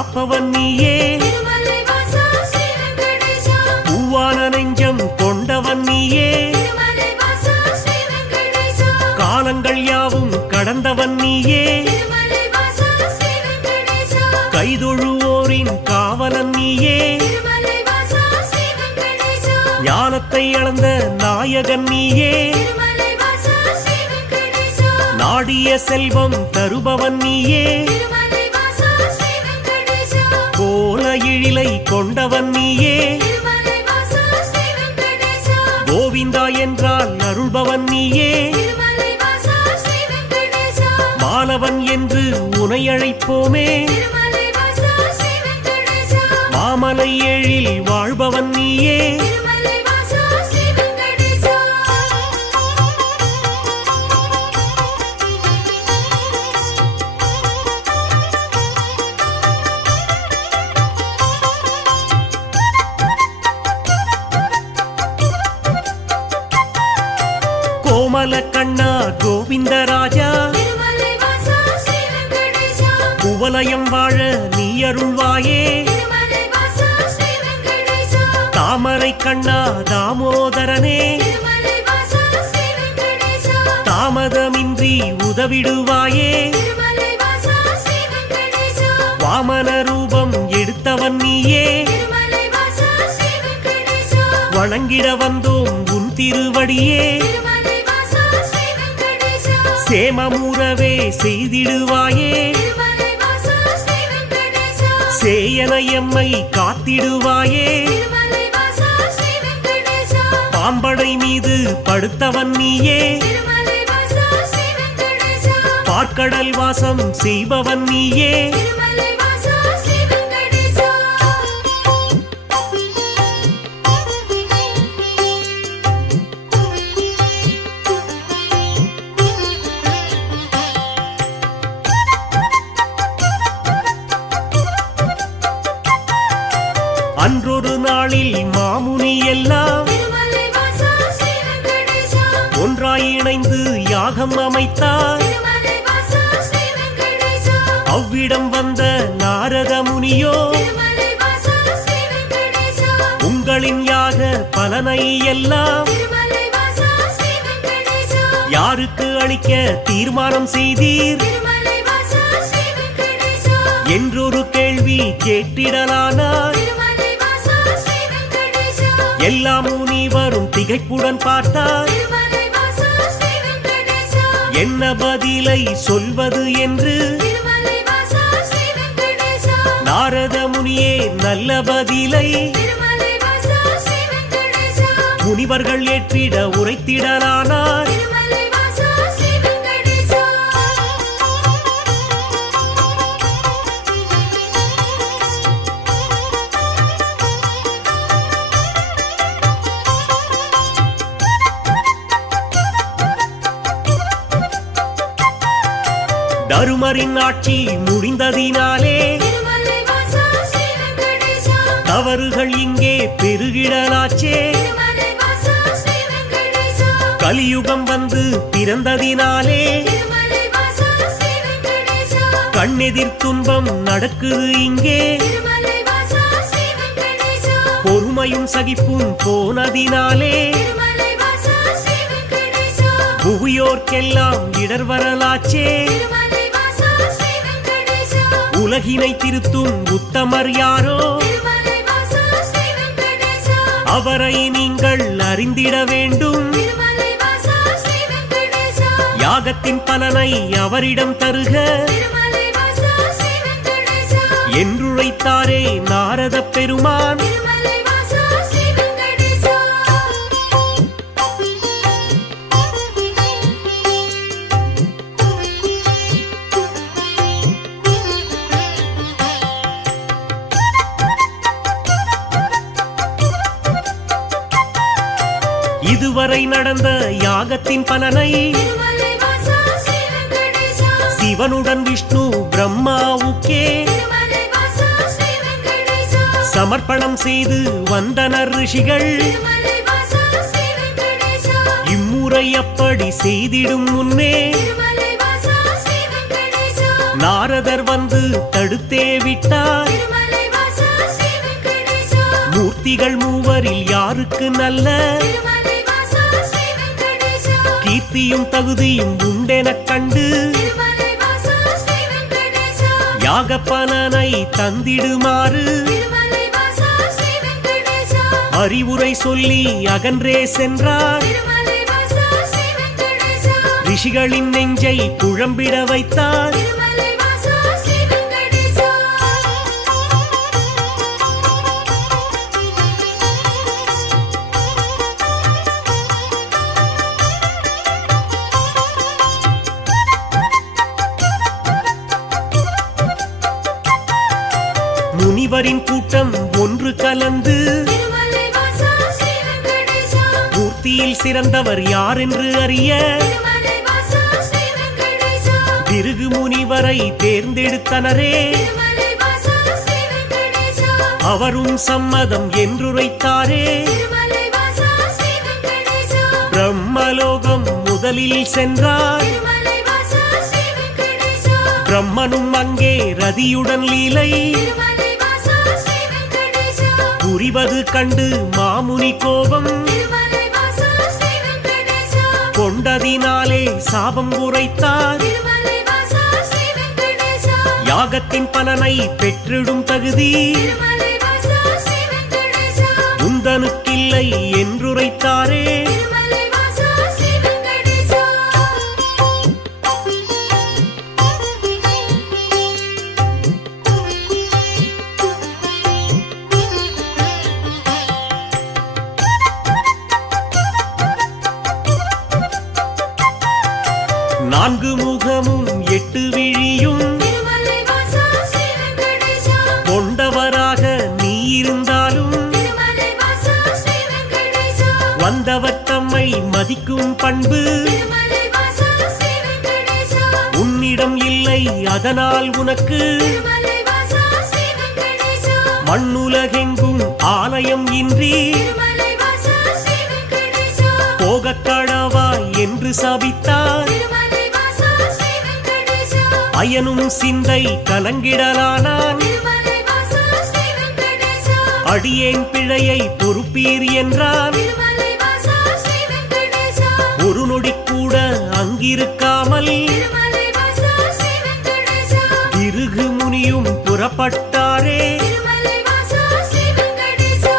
காப்பவன் நீயே, பூவான நெஞ்சம் கொண்டவன் நீயே, காலங்கள் யாவும் கடந்தவன் நீயே, கைதொழுவோரின் காவலன் நீயே, ஞானத்தை அளந்த நாயகன் நீயே, நாடிய செல்வம் தருபவன் நீயே, கோல எழிலை கொண்டவன் நீயே, கோவிந்தா என்றால் அருள்பவன் நீயே, மாலவன் என்று உனை அழைப்போமே, மாமலை எழில் வாழ்பவன் நீயே, கோமல கண்ணா கோவிந்தராஜா, குவலயம் வாழ நீ அருள்வாயே, தாமரை கண்ணா தாமோதரனே, தாமதமின்றி உதவிடுவாயே, வாமன ரூபம் எடுத்தவன் நீயே, வணங்கிட வந்தோம் உன் திருவடியே, சேமமுறவே செய்திடுவாயே, சேயன எம்மை காத்திடுவாயே, பாம்படை மீது படுத்தவன் நீயே, பார்க்கடல் வாசம் செய்பவன் நீயே, அன்றொரு நாளில் மாமுனி எல்லாம் ஒன்றாய் இணைந்து யாகம் அமைத்தார், அவ்விடம் வந்த நாரத முனியோ உங்களின் யாக பலனை எல்லாம் யாருக்கு அளிக்க தீர்மானம் செய்தீர் என்றொரு கேள்வி கேட்டிடலானார். எல்லா முனிவரும் திகைப்புடன் பார்த்தார், என்ன பதிலை சொல்வது என்று. நாரத முனியே நல்ல பதிலை முனிவர்கள் ஏற்றிட உரைத்திடலானார். தருமரின் ஆட்சி முடிந்ததினாலே தவறுகள் இங்கே பெருகிடலாச்சே. கலியுகம் வந்து பிறந்ததினாலே கண்ணெதிர் துன்பம் நடக்குது இங்கே. பொறுமையும் சகிப்பும் போனதினாலே புவியோர்க்கெல்லாம் இடர் வரலாச்சே. உலகினை திருத்தும் உத்தமர் யாரோ, அவரை நீங்கள் அறிந்திட வேண்டும். யாகத்தின் பலனை அவரிடம் தருக என்றுரைத்தாரே நாரத பெருமான். இதுவரை நடந்த யாகத்தின் பலனை சிவனுடன் விஷ்ணு பிரம்மாவுக்கே சமர்ப்பணம் செய்து வந்தனர் ரிஷிகள். இம்முறை அப்படி செய்திடும் முன்னே நாரதர் வந்து தடுத்தே விட்டார். திருமலை வாசா ஸ்ரீ வெங்கடேசா மூர்த்திகள் மூவரில் யாருக்கு நல்ல திருமலை வாசா ஸ்ரீ வெங்கடேசா கீர்த்தியும் தகுதியும் உண்டெனக் கண்டு திருமலை வாசா ஸ்ரீ வெங்கடேசா யாக பலனை தந்திடுமாறு திருமலை வாசா ஸ்ரீ வெங்கடேசா அறிவுரை சொல்லி அகன்றே சென்றார். திருமலை வாசா ஸ்ரீ வெங்கடேசா ரிஷிகளின் நெஞ்சை குழம்பிட வைத்தார். திருமலை வாசா ஸ்ரீ வெங்கடேசா முனிவரின் கூட்டம் ஒன்று கலந்து திருமலை வாசா ஸ்ரீ வெங்கடேசா மூர்த்தியில் சிறந்தவர் யார் என்று அறிய திருமலை வாசா ஸ்ரீ வெங்கடேசா பிருகு முனிவரை தேர்ந்தெடுத்தனரே. திருமலை வாசா ஸ்ரீ வெங்கடேசா அவரும் சம்மதம் என்றுரைத்தாரே. திருமலை வாசா ஸ்ரீ வெங்கடேசா பிரம்மலோகம் முதலில் சென்றார். திருமலை வாசா ஸ்ரீ வெங்கடேசா பிரம்மனும் அங்கே ரதியுடன் லீலை திருமலை வாசா ஸ்ரீ வெங்கடேசா புரிவது கண்டு மாமுனி கோபம் திருமலை வாசா ஸ்ரீ வெங்கடேசா கொண்டதினாலே சாபம் உரைத்தார். திருமலை வாசா ஸ்ரீ வெங்கடேசா யாகத்தின் பலனை பெற்றிடும் தகுதி திருமலை வாசா ஸ்ரீ வெங்கடேசா உந்தனுக்கில்லை என்றுரைத்தாரே. திருமலை வாசா ஸ்ரீ வெங்கடேசா நான்கு முகமும் எட்டு விழியும் திருமலை வாசா ஸ்ரீ வெங்கடேசா கொண்டவராக நீ இருந்தாலும் திருமலை வாசா ஸ்ரீ வெங்கடேசா வந்தவர் தம்மை மதிக்கும் பண்பு திருமலை வாசா ஸ்ரீ வெங்கடேசா உன்னிடம் இல்லை. அதனால் உனக்கு திருமலை வாசா ஸ்ரீ வெங்கடேசா மண்ணுலகெங்கும் ஆலயம் இன்றி திருமலை வாசா ஸ்ரீ வெங்கடேசா போகக் கடவாய் என்று சாபித்தார். திருமலை வாசா ஸ்ரீ வெங்கடேசா அயனும் சிந்தை கலங்கிடலானான். திருமலை வாசா ஸ்ரீ வெங்கடேசா அடியேன் பிழையை பொறுப்பீர் என்றான். திருமலை வாசா ஸ்ரீ வெங்கடேசா ஒரு நொடி கூட அங்கிருக்காமல் திருமலை வாசா ஸ்ரீ வெங்கடேசா பிருகு முனியும் புறப்பட்டாரே. திருமலை வாசா ஸ்ரீ வெங்கடேசா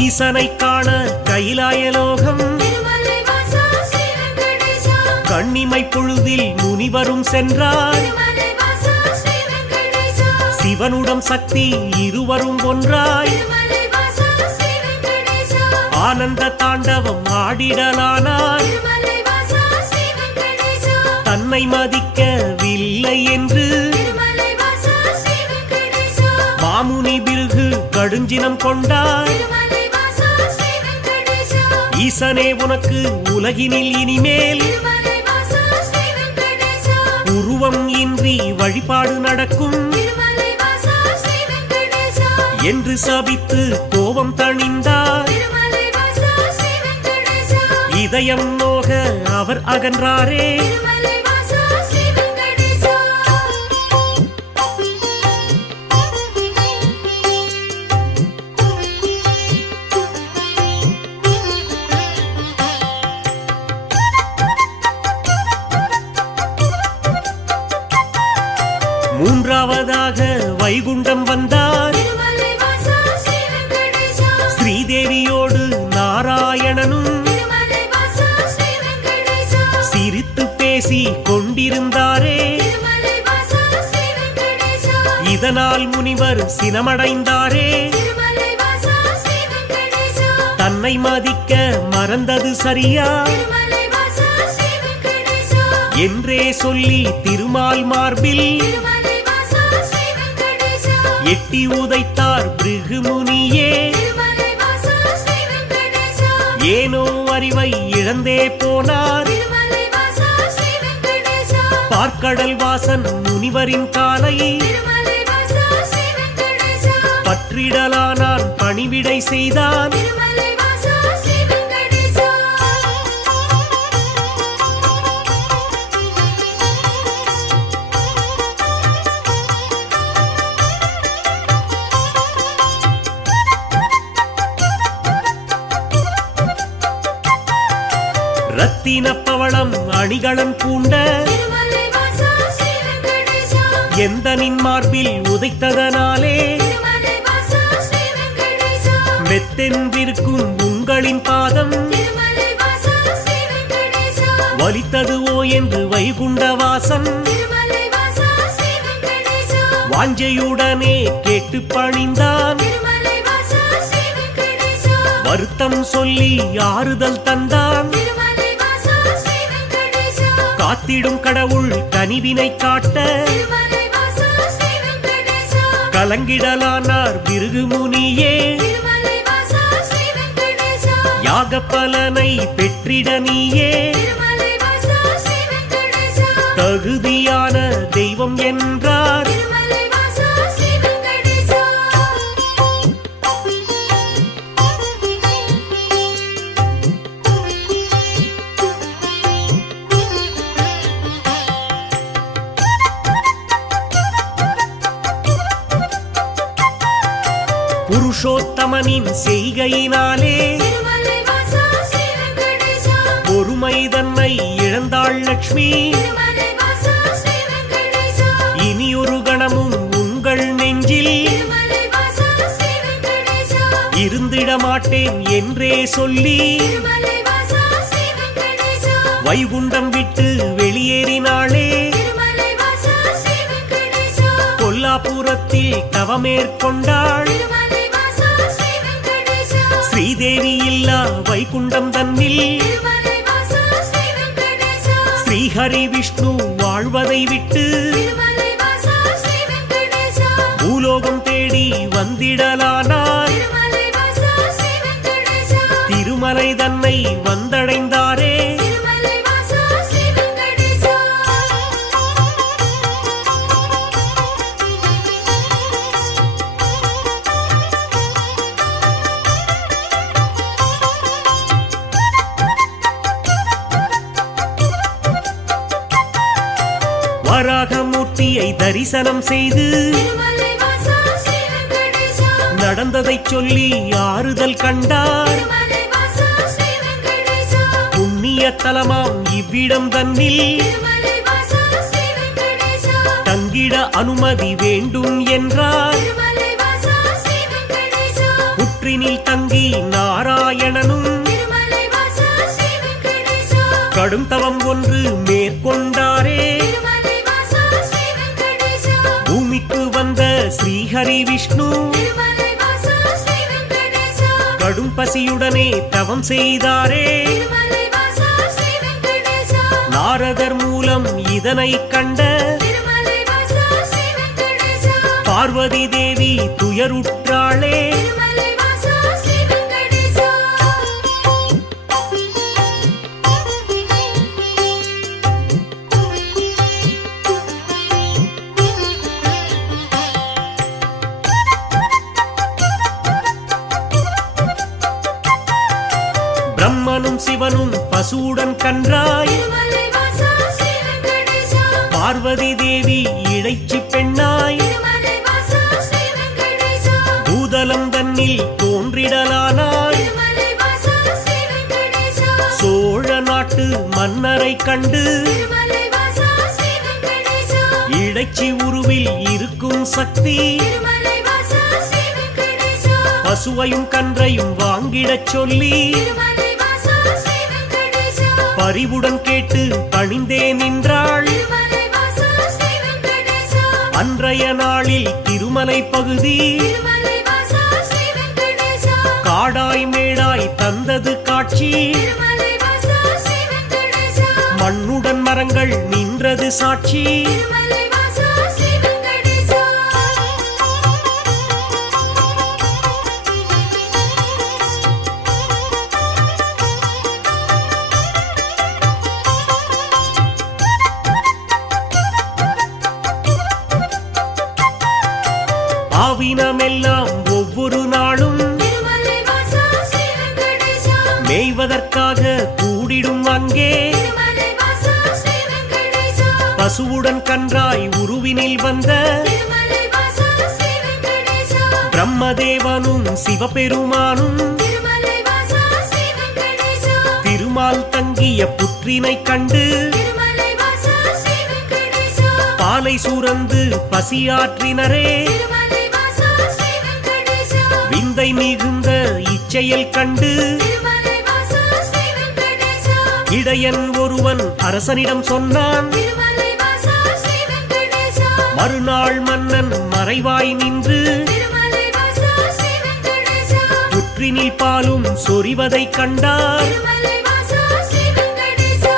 ஈசனை காண கைலாயலோகம் திருமலை வாசா ஸ்ரீ வெங்கடேசா கண்ணிமை பொழுதில் முனிவரும் சென்றார். திருமலை வாசா ஸ்ரீ வெங்கடேசா சிவனுடன் சக்தி இருவரும் ஒன்றாய் திருமலை வாசா ஸ்ரீ வெங்கடேசா ஆனந்த தாண்டவம் ஆடிடலானார். திருமலை வாசா ஸ்ரீ வெங்கடேசா தன்னை மதிக்கவில்லை என்று திருமலை வாசா ஸ்ரீ வெங்கடேசா மாமுனி பிருகு கடுஞ்சினம் கொண்டார். திருமலை வாசா ஸ்ரீ வெங்கடேசா ஈசனே உனக்கு உலகினில் இனிமேல் திருமலை வாசா ஸ்ரீ வெங்கடேசா உருவம் இன்றி வழிபாடு நடக்கும் திருமலை வாசா ஸ்ரீ வெங்கடேசா என்று சபித்து கோபம் தணிந்தார். திருமலை வாசா ஸ்ரீ வெங்கடேசா இதயம் நோக அவர் அகன்றாரே. திருமலை வாசா ஸ்ரீ வெங்கடேசா மூன்றாவதாக வைகுண்டம் வந்தார். திருமலை வாசா ஸ்ரீ வெங்கடேசா ஸ்ரீதேவியோடு நாராயணனும் திருமலை வாசா ஸ்ரீ வெங்கடேசா சிரித்து பேசி கொண்டிருந்தாரே. திருமலை வாசா ஸ்ரீ வெங்கடேசா இதனால் முனிவர் சினமடைந்தாரே. திருமலை வாசா ஸ்ரீ வெங்கடேசா தன்னை மதிக்க மறந்தது சரியா திருமலை வாசா ஸ்ரீ வெங்கடேசா என்றே சொல்லி திருமால் மார்பில் திருமலை வாசா ஸ்ரீ வெங்கடேசா எட்டி உதைத்தார் பிருகு முனியே. திருமலை வாசா ஸ்ரீ வெங்கடேசா ஏனோ அறிவை இழந்தே போனார். திருமலை வாசா ஸ்ரீ வெங்கடேசா பார்க்கடல் வாசன் முனிவரின் காலை திருமலை வாசா ஸ்ரீ வெங்கடேசா பற்றிடலானான் பணிவிடை செய்தான் திருமலை வாசா ஸ்ரீ வெங்கடேசா ரத்தின பவளம் அணிகளம் பூண்ட திருமலை வாசா ஸ்ரீ வெங்கடேசா எந்தனின் மார்பில் உதைத்ததனாலே திருமலை வாசா ஸ்ரீ வெங்கடேசா மெத்தென்றிருக்கும் உங்களின் பாதம் திருமலை வாசா ஸ்ரீ வெங்கடேசா வலித்ததுவோ என்று வைகுண்டவாசன் திருமலை வாசா ஸ்ரீ வெங்கடேசா வாஞ்சையுடனே கேட்டு பணிந்தான் திருமலை வாசா ஸ்ரீ வெங்கடேசா வருத்தம் சொல்லி ஆறுதல் தந்தான் திருமலை வாசா ஸ்ரீ வெங்கடேசா காத்திடும் கடவுள் கனிவினை காட்ட திருமலை வாசா ஸ்ரீ வெங்கடேசா கலங்கிடலானார் பிருகு முனியே திருமலை வாசா ஸ்ரீ வெங்கடேசா யாக பலனை பெற்றிட நீயே திருமலை வாசா ஸ்ரீ வெங்கடேசா தகுதியான தெய்வம் என்றார் திருமலை வாசா ஸ்ரீ வெங்கடேசா புருஷோத்தமனின் செய்கையினாலே திருமலை வாசா ஸ்ரீ வெங்கடேசா பொறுமை தன்னை இழந்தாள் லக்ஷ்மி திருமலை வாசா ஸ்ரீ வெங்கடேசா இனியொரு கணமும் உங்கள் நெஞ்சில் திருமலை வாசா ஸ்ரீ வெங்கடேசா இருந்திட மாட்டேன் என்றே சொல்லி திருமலை வாசா ஸ்ரீ வெங்கடேசா வைகுண்டம் விட்டு வெளியேறினாளே திருமலை வாசா ஸ்ரீ வெங்கடேசா கொல்லாபுரத்தில் தவமேற்கொண்டாள் திருமலை வாசா ஸ்ரீ வெங்கடேசா ஸ்ரீதேவி இல்லா வைகுண்டம் தன்னில் திருமலை வாசா ஸ்ரீ வெங்கடேசா ஸ்ரீஹரி விஷ்ணு வாழ்வதை விட்டு திருமலை வாசா ஸ்ரீ வெங்கடேசா பூலோகம் தேடி வந்திடலானார் திருமலை வாசா ஸ்ரீ வெங்கடேசா திருமலை தன்னை வந்தடைந்தாரே திருமலை வாசா ஸ்ரீ வெங்கடேசா வராகமூர்த்தியை தரிசனம் செய்து திருமலை வாசா ஸ்ரீ வெங்கடேசா நடந்ததைச் சொல்லி ஆறுதல் கண்டார் திருமலை வாசா ஸ்ரீ வெங்கடேசா புண்ணிய தலமாம் இவ்விடம் தன்னில் திருமலை வாசா ஸ்ரீ வெங்கடேசா தங்கிட அனுமதி வேண்டும் என்றார் திருமலை வாசா ஸ்ரீ வெங்கடேசா புற்றினில் தங்கி நாராயணனும் திருமலை வாசா ஸ்ரீ வெங்கடேசா கடும் தவம் ஒன்று மேற்கொண்டாரே திருமலை வாசா ஸ்ரீ வெங்கடேசா பூமிக்கு வந்த ஸ்ரீஹரி விஷ்ணு திருமலை வாசா ஸ்ரீ வெங்கடேசா கடும் பசியுடனே தவம் செய்தாரே திருமலை வாசா ஸ்ரீ வெங்கடேசா நாரதர் மூலம் இதனை கண்ட திருமலை வாசா ஸ்ரீ வெங்கடேசா பார்வதி தேவி துயருற்றாளே திருமலை வாசா ஸ்ரீ வெங்கடேசா பிரம்மனும் சிவனும் பசுவுடன் கன்றாய் திருமலை வாசா ஸ்ரீ வெங்கடேசா பார்வதி தேவி இடைச்சி பெண்ணாய் திருமலை வாசா ஸ்ரீ வெங்கடேசா பூதலம் தன்னில் தோன்றிடலானாய் திருமலை வாசா ஸ்ரீ வெங்கடேசா சோழ நாட்டு மன்னரை கண்டு திருமலை வாசா ஸ்ரீ வெங்கடேசா இடைச்சி உருவில் இருக்கும் சக்தி திருமலை வாசா ஸ்ரீ வெங்கடேசா பசுவையும் கன்றையும் வாங்கிடச் சொல்லி திருமலை வாசா ஸ்ரீ வெங்கடேசா பரிவுடன் கேட்டு பணிந்தே நின்றாள் திருமலை வாசா ஸ்ரீ வெங்கடேசா அன்றைய நாளில் திருமலை பகுதி திருமலை வாசா ஸ்ரீ வெங்கடேசா காடாய் மேடாய் தந்தது காட்சி திருமலை வாசா ஸ்ரீ வெங்கடேசா மண்ணுடன் மரங்கள் நின்றது சாட்சி திருமலை வாசா ஸ்ரீ வெங்கடேசா திருமலை வாசா ஸ்ரீ வெங்கடேசா பசுவுடன் கன்றாய் உருவினில் வந்த திருமலை வாசா ஸ்ரீ வெங்கடேசா பிரம்மதேவனும் சிவபெருமானும் திருமலை வாசா ஸ்ரீ வெங்கடேசா திருமால் தங்கிய புற்றினை கண்டு திருமலை வாசா ஸ்ரீ வெங்கடேசா பாலை சுரந்து பசியாற்றினரே திருமலை வாசா ஸ்ரீ வெங்கடேசா விந்தை மிகுந்த இச்செயல் கண்டு திருமலை வாசா ஸ்ரீ வெங்கடேசா இடையன் ஒருவன் அரசனிடம் சொன்னான். திருமலை வாசா ஸ்ரீ வெங்கடேசா மறுநாள் மன்னன் மறைவாய் நின்று திருமலை வாசா ஸ்ரீ வெங்கடேசா புற்றினில் பாலும் சொரிவதைக் கண்டார். திருமலை வாசா ஸ்ரீ வெங்கடேசா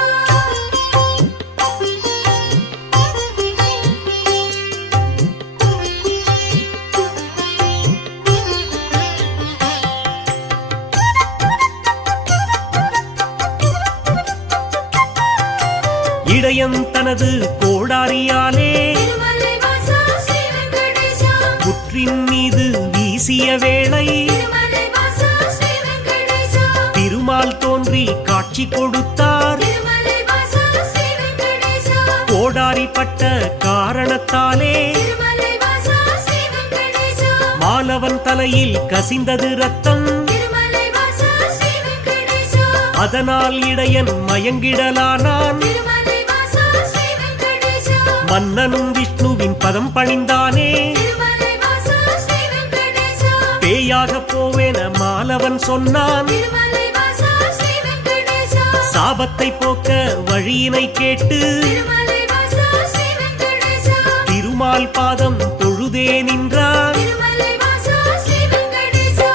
இடையன் தனது கோடாரியாலே திருமலை வாசா ஸ்ரீ வெங்கடேசா புற்றின் மீது வீசிய வேளை திருமலை வாசா ஸ்ரீ வெங்கடேசா திருமால் தோன்றி காட்சி கொடுத்தார். திருமலை வாசா ஸ்ரீ வெங்கடேசா கோடாரிப்பட்ட காரணத்தாலே திருமலை வாசா ஸ்ரீ வெங்கடேசா மாலவன் தலையில் கசிந்தது ரத்தம். திருமலை வாசா ஸ்ரீ வெங்கடேசா அதனால் இடையன் மயங்கிடலானான். திருமலை வாசா ஸ்ரீ வெங்கடேசா மன்னனும் விஷ்ணுவின் பதம் பணிந்தானே. திருமலை வாசா ஸ்ரீ வெங்கடேசா பேயாக போவேன மாலவன் சொன்னான். திருமலை வாசா ஸ்ரீ வெங்கடேசா சாபத்தை போக்க வழியினை கேட்டு திருமலை வாசா ஸ்ரீ வெங்கடேசா திருமால் பாதம் தொழுதே நின்றான். திருமலை வாசா ஸ்ரீ வெங்கடேசா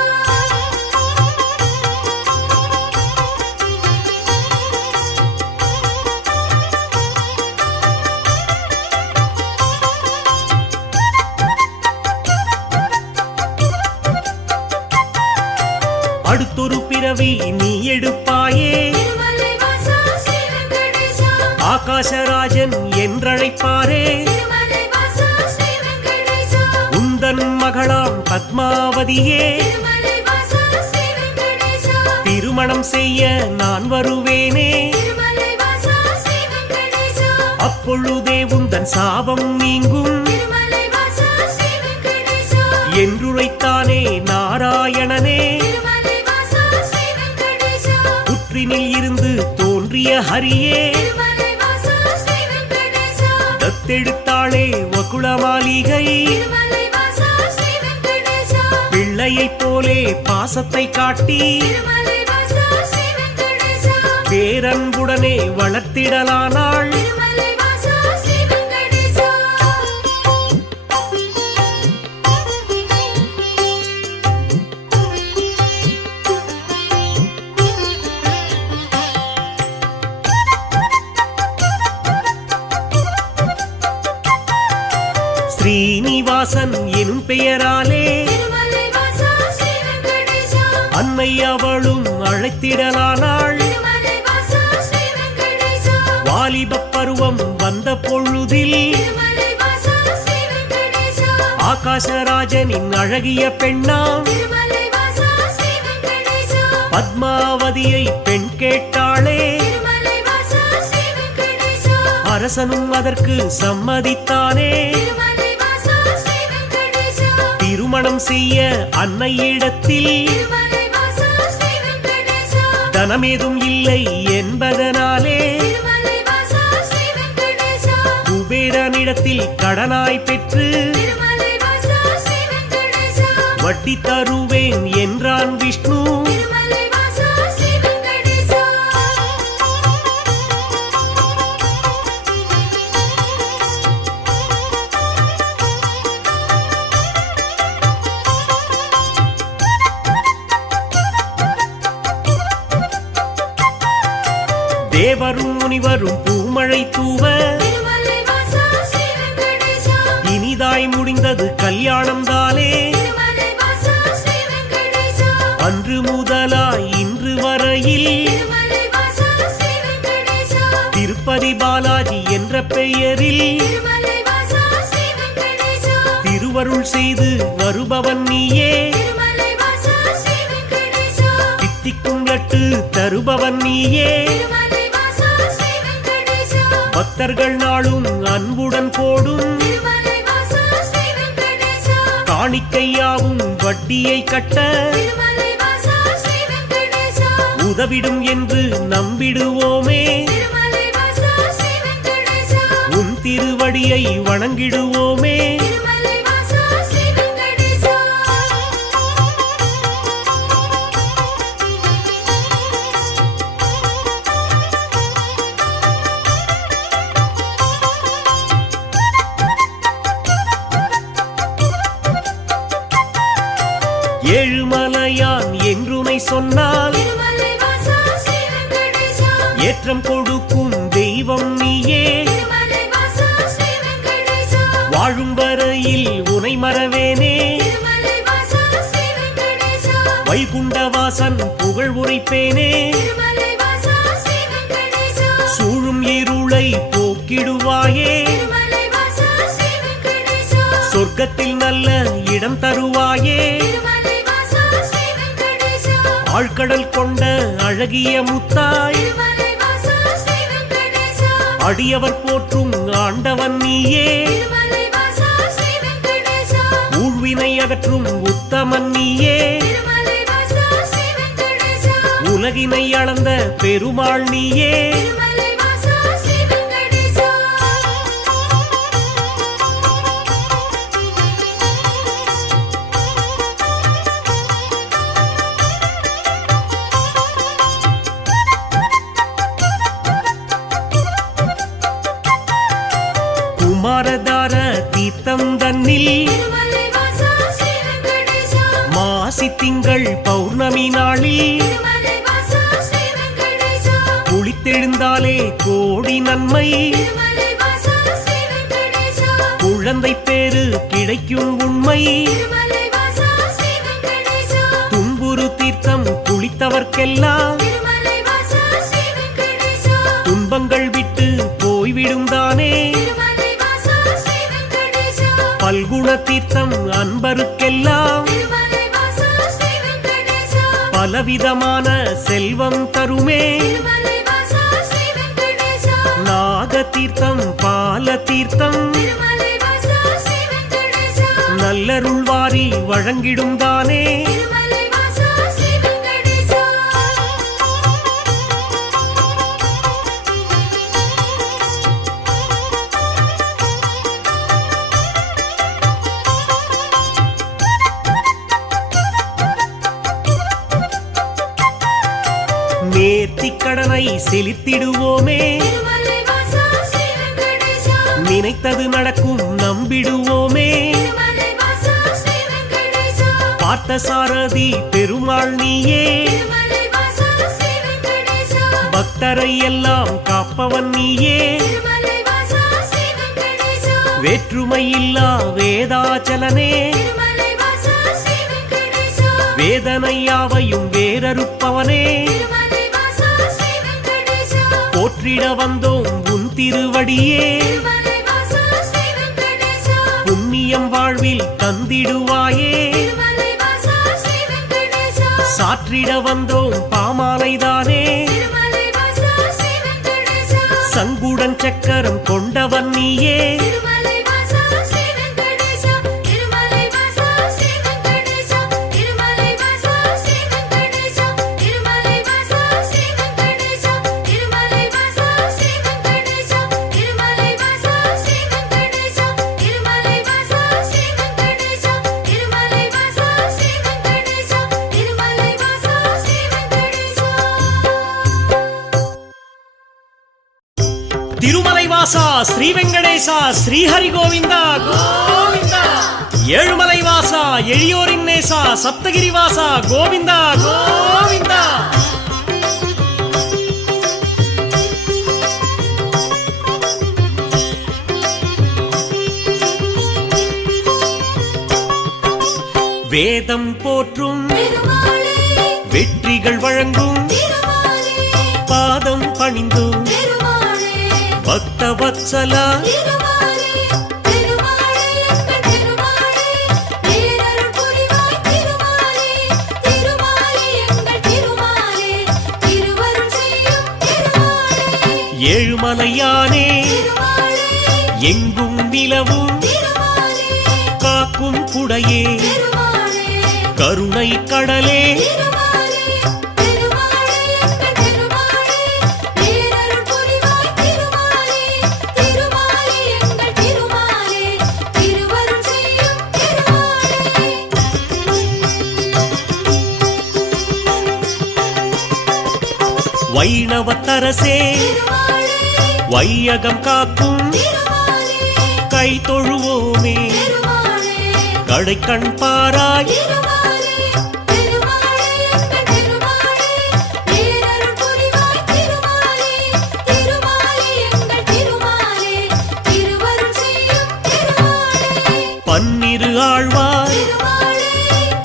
அடுத்தொரு பிறவி நீ எடுப்பாயே. திருமலை வாசா ஸ்ரீ வெங்கடேசா ஆகாசராஜன் என்றழைப்பாரே. திருமலை வாசா ஸ்ரீ வெங்கடேசா உந்தன் மகளாம் பத்மாவதியே திருமலை வாசா ஸ்ரீ வெங்கடேசா திருமணம் செய்ய நான் வருவேனே. திருமலை வாசா ஸ்ரீ வெங்கடேசா அப்பொழுதே உந்தன் சாபம் நீங்கும் திருமலை வாசா ஸ்ரீ வெங்கடேசா என்றுரைத்தானே நாராயணனே. திருமலை வாசா ஸ்ரீ வெங்கடேசா புற்றினில் இருந்து தோன்றிய ஹரியே திருமலை வாசா ஸ்ரீ வெங்கடேசா தத்தெடுத்தாளே வகுளமாளிகை. திருமலை வாசா ஸ்ரீ வெங்கடேசா பிள்ளையைப் போலே பாசத்தை காட்டி திருமலை வாசா ஸ்ரீ வெங்கடேசா பேரன்புடனே வளர்த்திடலானாள். திருமலை வாசா ஸ்ரீ வெங்கடேசா ஸ்ரீனிவாசன் எனும் பெயராலே திருமலை வாசா ஸ்ரீ வெங்கடேசா அன்னை அவளும் அழைத்திடலானாள். திருமலை வாசா ஸ்ரீ வெங்கடேசா வாலிபப் பருவம் வந்த பொழுதில் திருமலை வாசா ஸ்ரீ வெங்கடேசா ஆகாசராஜனின் அழகிய பெண்ணாம் திருமலை வாசா ஸ்ரீ வெங்கடேசா பத்மாவதியை பெண் கேட்டாளே. திருமலை வாசா ஸ்ரீ வெங்கடேசா அரசனும் அதற்கு சம்மதித்தானே. திருமலை வாசா ஸ்ரீ வெங்கடேசா திருமணம் செய்ய அன்னையிடத்தில் திருமலை வாசா ஸ்ரீ வெங்கடேசா தனமேதும் இல்லை என்பதனாலே திருமலை வாசா ஸ்ரீ வெங்கடேசா குபேரனிடத்தில் கடனாய் பெற்று திருமலை வாசா ஸ்ரீ வெங்கடேசா வட்டி தருவேன் என்றான் விஷ்ணு. திருமலை வாசா ஸ்ரீ வெங்கடேசா தேவரும் முனிவரும் பூமழை தூவ திருமலை வாசா ஸ்ரீ வெங்கடேசா இனிதாய் முடிந்தது கல்யாணம் தானே. திருமலை வாசா ஸ்ரீ வெங்கடேசா அன்று முதலாய் இன்று வரையில் திருமலை வாசா ஸ்ரீ வெங்கடேசா திருப்பதி பாலாஜி என்ற பெயரில் திருமலை வாசா ஸ்ரீ வெங்கடேசா திருவருள் செய்து வருபவன் நீயே. திருமலை வாசா ஸ்ரீ வெங்கடேசா தித்திக்கும் லட்டு தருபவன் நீயே. திருமலை வாசா பக்தர்கள் நாளும் அன்புடன் போடும் திருமலை வாசா ஸ்ரீ வெங்கடேசா காணிக்கையாவும் வட்டியை கட்ட திருமலை வாசா ஸ்ரீ வெங்கடேசா உதவிடும் என்று நம்பிடுவோமே திருமலை வாசா ஸ்ரீ வெங்கடேசா உன் திருவடியை வணங்கிடுவோமே திருமலை வாசா ஸ்ரீ வெங்கடேசா ஏழுமலையான் என்றுனை சொன்னால் திருமலை வாசா ஸ்ரீ வெங்கடேசா ஏற்றம் கொடுக்கும் தெய்வம் நீயே திருமலை வாசா ஸ்ரீ வெங்கடேசா வாழும் வரையில் உனை மறவேனே திருமலை வாசா ஸ்ரீ வெங்கடேசா வைகுண்டவாசன் புகழ் உரைப்பேனே திருமலை வாசா ஸ்ரீ வெங்கடேசா சூழும் இருளை போக்கிடுவாயே திருமலை வாசா ஸ்ரீ வெங்கடேசா சொர்க்கத்தில் நல்ல இடம் தருவாயே திருமலை வாசா ஸ்ரீ வெங்கடேசா ஆழ்கடல் கொண்ட அழகிய முத்தாய் திருமலை வாசா ஸ்ரீ வெங்கடேசா அடியவர் போற்றும் ஆண்டவன் நீயே திருமலை வாசா ஸ்ரீ வெங்கடேசா ஊழ்வினை அகற்றும் உத்தமன் நீயே திருமலை வாசா ஸ்ரீ வெங்கடேசா உலகினை அளந்த பெருமாள் நீயே திருமலை வாசா ஸ்ரீ வெங்கடேசா குமாரதார தீர்த்தம் தன்னில் திருமலை வாசா ஸ்ரீ வெங்கடேசா மாசி திங்கள் பௌர்ணமி நாளில் திருமலை வாசா ஸ்ரீ வெங்கடேசா குளித்தெழுந்தாலே கோடி நன்மை திருமலை வாசா ஸ்ரீ வெங்கடேசா குழந்தை பேரு கிடைக்கும் உண்மை திருமலை வாசா ஸ்ரீ வெங்கடேசா துன்புறு தீர்த்தம் குளித்தவர்க்கெல்லாம் திருமலை வாசா ஸ்ரீ வெங்கடேசா துன்பங்கள் விட்டு போய்விடும் தானே திருமலை வாசா ஸ்ரீ வெங்கடேசா பல்குண தீர்த்தம் அன்பருக்கெல்லாம் திருமலை வாசா ஸ்ரீ வெங்கடேசா பலவிதமான செல்வம் தருமே திருமலை வாசா ஸ்ரீ வெங்கடேசா நாக தீர்த்தம் பால தீர்த்தம் திருமலை வாசா ஸ்ரீ வெங்கடேசா நல்லருள் வாரி வழங்கிடும் தானே திருமலை வாசா ஸ்ரீ வெங்கடேசா நேர்த்திக் கடனை செலுத்திடுவோமே திருமலை வாசா ஸ்ரீ வெங்கடேசா நினைத்தது நடக்கும் நம்பிடுவோமே திருமலை வாசா ஸ்ரீ வெங்கடேசா பார்த்த சாரதி பெருமாள் நீயே திருமலை வாசா ஸ்ரீ வெங்கடேசா பக்தரை எல்லாம் காப்பவன் நீயே திருமலை வாசா ஸ்ரீ வெங்கடேசா வேற்றுமை இல்லா வேதாச்சலனே திருமலை வாசா ஸ்ரீ வெங்கடேசா வேதனை யாவையும் வேறறுப்பவனே திருமலை வாசா ஸ்ரீ வெங்கடேசா போற்றிட வந்தோம் உன் திருவடியே திருமலை வாசா ஸ்ரீ வெங்கடேசா புண்ணியம் வாழ்வில் தந்திடுவாயே திருமலை வாசா ஸ்ரீ வெங்கடேசா சாற்றிட வந்தோம் பாமாலைதானே திருமலை வாசா ஸ்ரீ வெங்கடேசா சங்குடன் சக்கரம் கொண்டவன் நீயே திருமலை வாசா ஸ்ரீ வெங்கடேசா திருமலை வாசா ஸ்ரீ வெங்கடேசா திருமலை வாசா ஸ்ரீ வெங்கடேசா திருமலை வாசா ஸ்ரீ வெங்கடேசா திருமலை வாசா ஸ்ரீ வெங்கடேசா திருமலை வாசா ஸ்ரீ வெங்கடேசா திருமலை வாசா ஸ்ரீ வெங்கடேசா திருமலை வாசா ஸ்ரீ வெங்கடேசா திருமலை வாசா ஸ்ரீ வெங்கடேசா திருமலை வாசா ஸ்ரீ வெங்கடேசா ஸ்ரீஹரி கோவிந்தா கோவிந்தா ஏழுமலை வாசா எளியோரின் நேசா சப்தகிரி வாசா கோவிந்தா கோவிந்தா வேதம் போற்றும் பெருமாளே வெற்றிகள் வழங்கும் திருமாலே பாதம் பணிந்தும் பெருமாளே பக்த வத்சலா திருமாலே பெருமாளே எங்கள் பெருமாளே பேரருள் புரிவாய் திருமாலே திருமாலே எங்கள் திருமாலே திருவருள் செய்யும் திருமாலே ஏழுமலையானே திருமாலே எங்கும் நிலவும் திருமாலே காக்கும் குடையே திருமாலே கருணை கடலே திருமாலே திருமாலே எங்கள் திருமாலே பேரருள் புரிவாய் திருமாலே திருமாலே எங்கள் திருமாலே திருவருள் செய்யும் திருமாலே வைணவத்தரசே திருமாலே வையகம் காக்கும் திருமாலே கை தொழுவோமே திருமாலே கடைக்கண் பாராய் திருமாலே திருமாலே எங்கள் திருமாலே பேரருள் புரிவாய் திருமாலே திருமாலே எங்கள் திருமாலே திருவருள் செய்யும் திருமாலே பன்னிரு ஆழ்வார் திருமாலே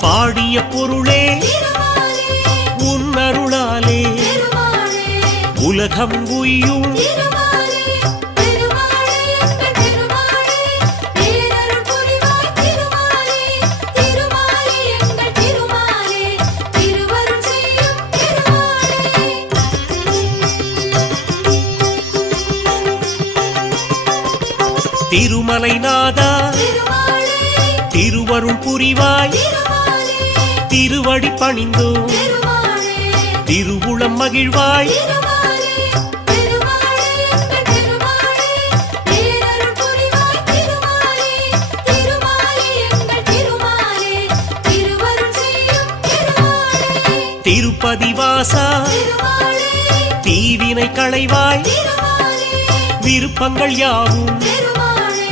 பாடிய பொருளே திருமாலே உன்னருளாலே திருமாலே உலகம் உய்யும் திருமாலே திருமாலே எங்கள் திருமாலே பேரருள் புரிவாய் திருமாலே திருமாலே எங்கள் திருமாலே திருவருள் செய்யும் திருமாலே திருமலைநாதா திருமாலே திருவருள் புரிவாய் திருமாலே திருவடி பணிந்தோ திருமாலே திருவுளம் மகிழ்வாய் திருமாலே திருமாலே எங்கள் திருமாலே பேரருள் புரிவாய் திருமாலே திருமாலே எங்கள் திருமாலே திருவருள் செய்யும் திருமாலே திருப்பதி வாசா திருமாலே தீவினை களைவாய் திருமாலே விருப்பங்கள் யாவும் திருமாலே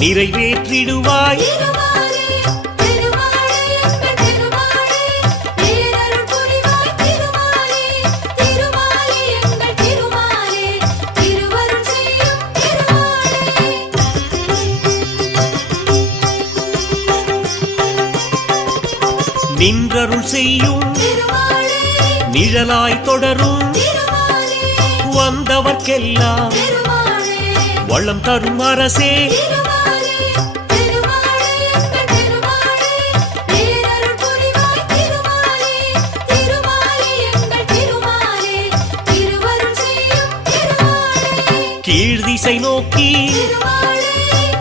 நிறைவேற்றிடுவாய் திருமாலே திருமாலே எங்கள் திருமாலே பேரருள் புரிவாய் திருமாலே திருமாலே எங்கள் திருமாலே திருவருள் செய்யும் திருமாலே நின்றருள் செய்யும் திருமாலே நிழலாய் தொடரும் திருமாலே வந்தவர்க்கெல்லாம் திருமாலே வளம் தரும் அரசே திருமாலே திருமாலே எங்கள் திருமாலே பேரருள் புரிவாய் திருமாலே திருமாலே எங்கள் திருமாலே திருவருள் செய்யும் திருமாலே கீழ்திசை நோக்கி திருமாலே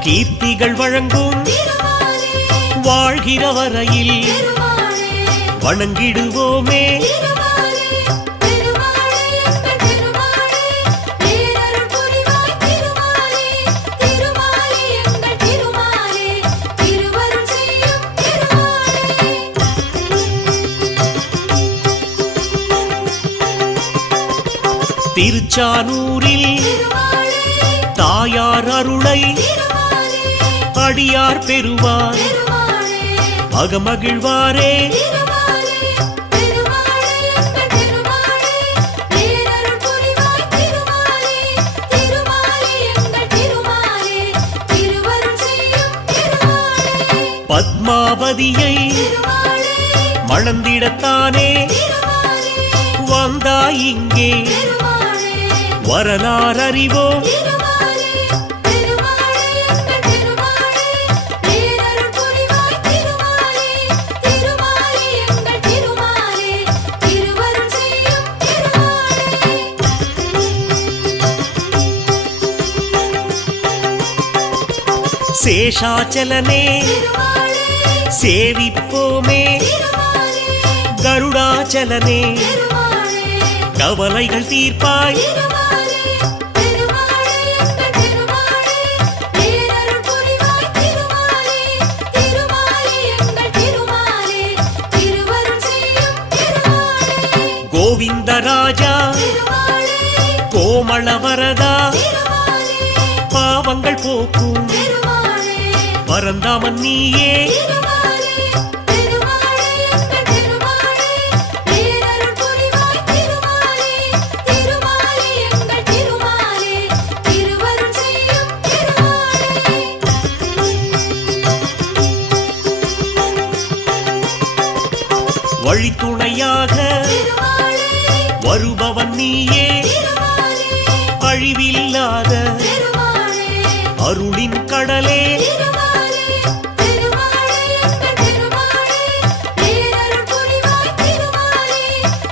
கீர்த்திகள் வழங்கும் திருமாலே வாழ்கிற வரையில் திருமாலே வணங்கிடுவோமே திருமாலே திருமாலே எங்கள் திருமாலே பேரருள் புரிவாய் திருமாலே திருமாலே எங்கள் திருமாலே திருவருள் செய்யும் திருமாலே திருச்சானூரில் திருமாலே தாயார் அருளை திருமாலே அடியார் பெறுவார் திருமாலே அகமகிழ்வாரே திருமாலே திருமாலே எங்கள் திருமாலே பேரருள் புரிவாய் திருமாலே திருமாலே எங்கள் திருமாலே திருவருள் செய்யும் திருமாலே பத்மாவதியை திருமாலே மணந்திடத்தானே திருமாலே வந்தாய் இங்கே திருமாலே வரலாறு அறிவோம் திருமாலே திருமாலே எங்கள் திருமாலே பேரருள் புரிவாய் திருமாலே திருமாலே எங்கள் திருமாலே திருவருள் செய்யும் திருமாலே சேஷாச்சலனே திருமாலே சேவிப்போமே திருமாலே கருடாச்சலனே திருமாலே கவலைகள் தீர்ப்பாய் திருமாலே திருமாலே எங்கள் திருமாலே பேரருள் புரிவாய் திருமாலே திருமாலே எங்கள் திருமாலே திருவருள் செய்யும் திருமாலே கோவிந்தராஜா திருமாலே கோமளவரதா திருமாலே பாவங்கள் போக்கும் திருமாலே பரந்தாமன் நீயே திருமாலே திருமாலே எங்கள் திருமாலே பேரருள் புரிவாய் திருமாலே திருமாலே எங்கள் திருமாலே திருவருள் செய்யும் திருமாலே வழித்துணையாக திருமாலே வருபவன் நீயே திருமாலே அழிவில்லாத திருமாலே அருளின் கடலே திருமாலே திருமாலே எங்கள் திருமாலே பேரருள் புரிவாய் திருமாலே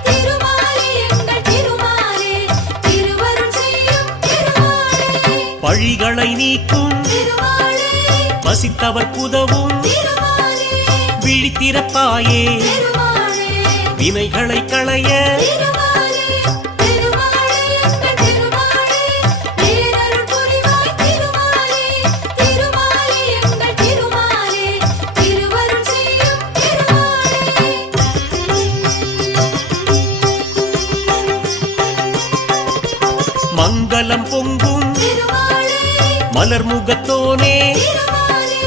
திருமாலே எங்கள் திருமாலே திருவருள் செய்யும் பழிகளை நீக்கும் திருமாலே பசித்தவர் புதவும் திருமாலே விழித்திறப்பாயே திருமாலே வினைகளை களைய திருமாலே திருமாலே எங்கள் திருமாலே பேரருள் புரிவாய் திருமாலே திருமாலே எங்கள் திருமாலே திருவருள் செய்யும் திருமாலே மங்களம் பொங்கும் திருமாலே மலர் முகத்தோனே திருமாலே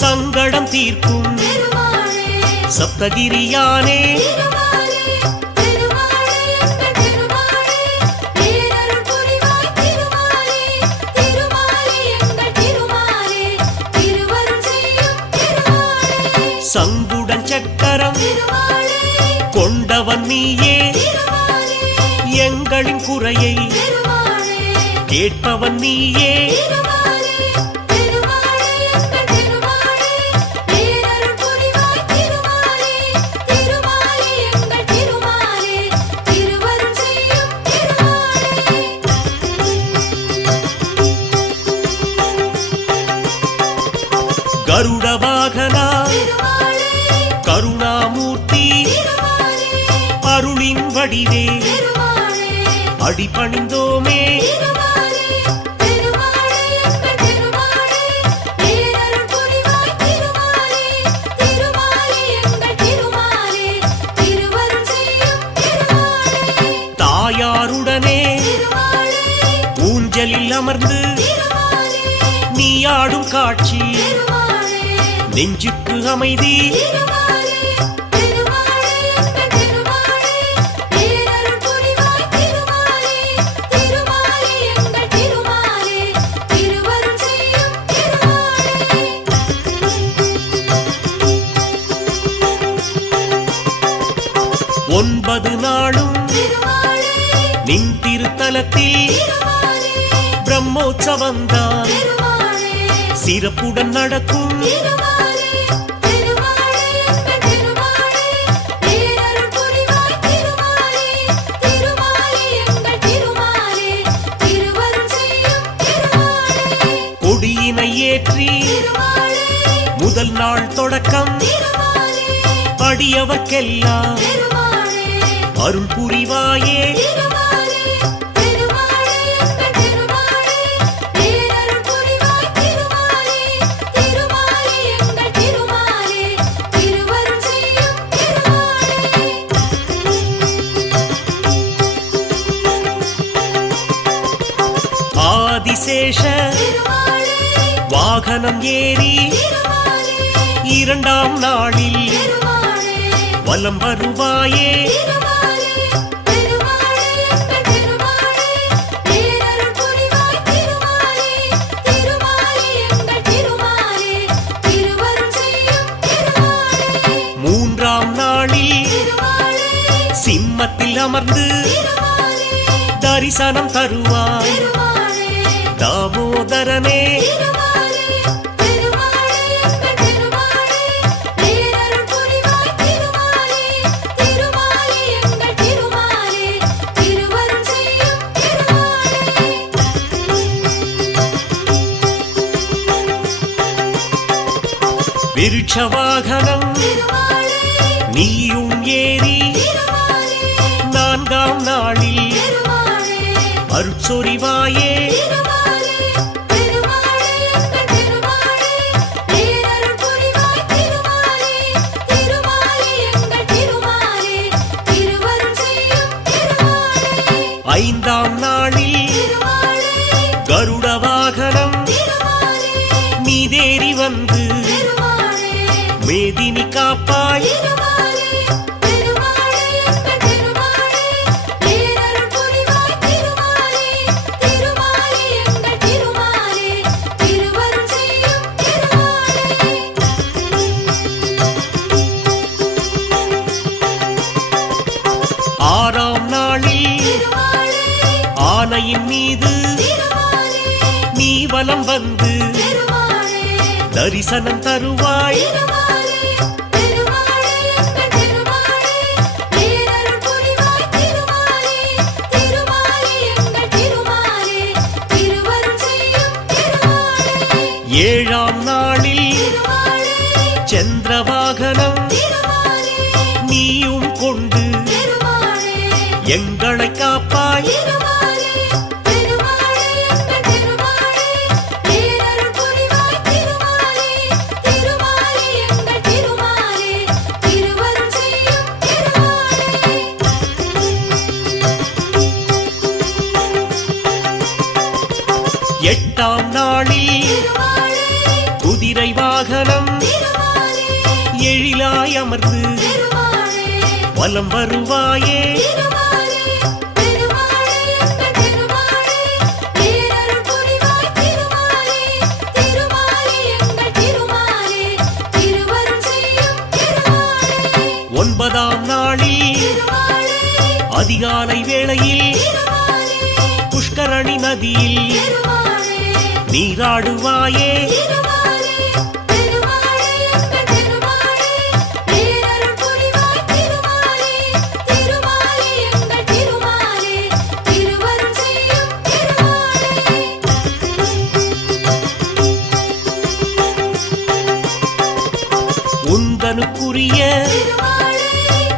சங்கடம் தீர்க்கும் திருமாலே சப்தகிரியானே திருமாலே திருமாலே எங்கள் திருமாலே பேரருள் புரிவாய் திருமாலே திருமாலே எங்கள் திருமாலே திருவருள் செய்யும் திருமாலே சங்குடன் சக்கரம் திருமாலே கொண்டவன் நீயே திருமாலே எங்களின் குறையை திருமாலே கேட்பவன் நீயே திருமாலே திருமாலே எங்கள் திருமாலே பேரருள் புரிவாய் திருமாலே திருமாலே எங்கள் திருமாலே திருவருள் செய்யும் திருமாலே கருட வாகனா திருமாலே கருணாமூர்த்தி திருமாலே அருளின் வடிவே திருமாலே அடிபணிந்தோமே திருமாலே திருமாலே எங்கள் திருமாலே பேரருள் புரிவாய் திருமாலே திருமாலே எங்கள் திருமாலே திருவருள் செய்யும் திருமாலே தாயாருடனே திருமாலே ஊஞ்சலில் அமர்ந்து திருமாலே நீ ஆடும் காட்சி திருமாலே நெஞ்சுக்கு அமைதி திருமாலே திருமாலே எங்கள் திருமாலே பேரருள் புரிவாய் திருமாலே திருமாலே எங்கள் திருமாலே திருவருள் செய்யும் திருமாலே ஒன்பது நாளும் திருமாலே நின் திருத்தலத்தில் திருமாலே பிரம்மோற்சவந்தான் திருமாலே சிறப்புடன் நடக்கும் திருமாலே திருமாலே எங்கள் திருமாலே பேரருள் புரிவாய் திருமாலே திருமாலே எங்கள் திருமாலே திருவருள் செய்யும் திருமாலே கொடியினை ஏற்றி திருமாலே முதல் நாள் தொடக்கம் திருமாலே அடியவர்க்கெல்லாம் திருமாலே அருள் புரிவாயே திருமாலே திருமாலே எங்கள் திருமாலே பேரருள் புரிவாய் திருமாலே திருமாலே எங்கள் திருமாலே திருவருள் செய்யும் திருமாலே ஆதிசேஷ திருமாலே வாகனம் ஏறி திருமாலே இரண்டாம் நாளில் திருமாலே வலம் வருவாயே திருமாலே திருமாலே எங்கள் திருமாலே பேரருள் புரிவாய் திருமாலே திருமாலே எங்கள் திருமாலே திருவருள் செய்யும் திருமாலே மூன்றாம் நாளில் திருமாலே சிம்மத்தில் அமர்ந்து திருமாலே தரிசனம் தருவாய் திருமாலே தாமோதரனே திருமாலே திருமாலே எங்கள் திருமாலே பேரருள் புரிவாய் திருமாலே திருமாலே எங்கள் திருமாலே திருவருள் செய்யும் திருமாலே விருட்ச வாகனம் திருமாலே நீயும் ஏறி திருமாலே நான்காம் நாளில் திருமாலே அருட்சொரிவாயே திருமாலே திருமாலே எங்கள் திருமாலே பேரருள் புரிவாய் திருமாலே திருமாலே எங்கள் திருமாலே திருவருள் செய்யும் திருமாலே ஐந்தாம் நாளில் திருமாலே கருட வாகனம் திருமாலே மீதேறி வந்து திருமாலே மேதினி காப்பாய் திருமாலே திருமாலே எங்கள் திருமாலே பேரருள் புரிவாய் திருமாலே திருமாலே எங்கள் திருமாலே திருவருள் செய்யும் திருமாலே ஆறாம் நாளில் திருமாலே ஆனையின் மீது திருமாலே நீ வலம் வந்து திருமாலே தரிசனம் தருவாய் திருமாலே திருமாலே எங்கள் திருமாலே பேரருள் புரிவாய் திருமாலே திருமாலே எங்கள் திருமாலே திருவருள் செய்யும் எங்களை காப்பாய் திருமாலே திருமாலே எங்கள் திருமாலே பேரருள் புரிவாய் திருமாலே திருமாலே எங்கள் திருமாலே திருவருள் செய்யும் திருமாலே எட்டாம் நாளில் திருமாலே குதிரை வாகனம் திருமாலே எழிலாய் அமர்ந்து திருமாலே வலம் வருவாயே திருமாலே திருமாலே எங்கள் திருமாலே பேரருள் புரிவாய் திருமாலே திருமாலே எங்கள் திருமாலே திருவருள் செய்யும் திருமாலே ஒன்பதாம் நாளில் திருமாலே அதிகாலை வேளையில் திருமாலே புஷ்கரணி நதியில் திருமாலே நீராடுவாயே திருமாலே திருமாலே எங்கள் திருமாலே பேரருள் புரிவாய் திருமாலே திருமாலே எங்கள் திருமாலே திருவருள் செய்யும் திருமாலே உந்தனுக்குரிய திருமாலே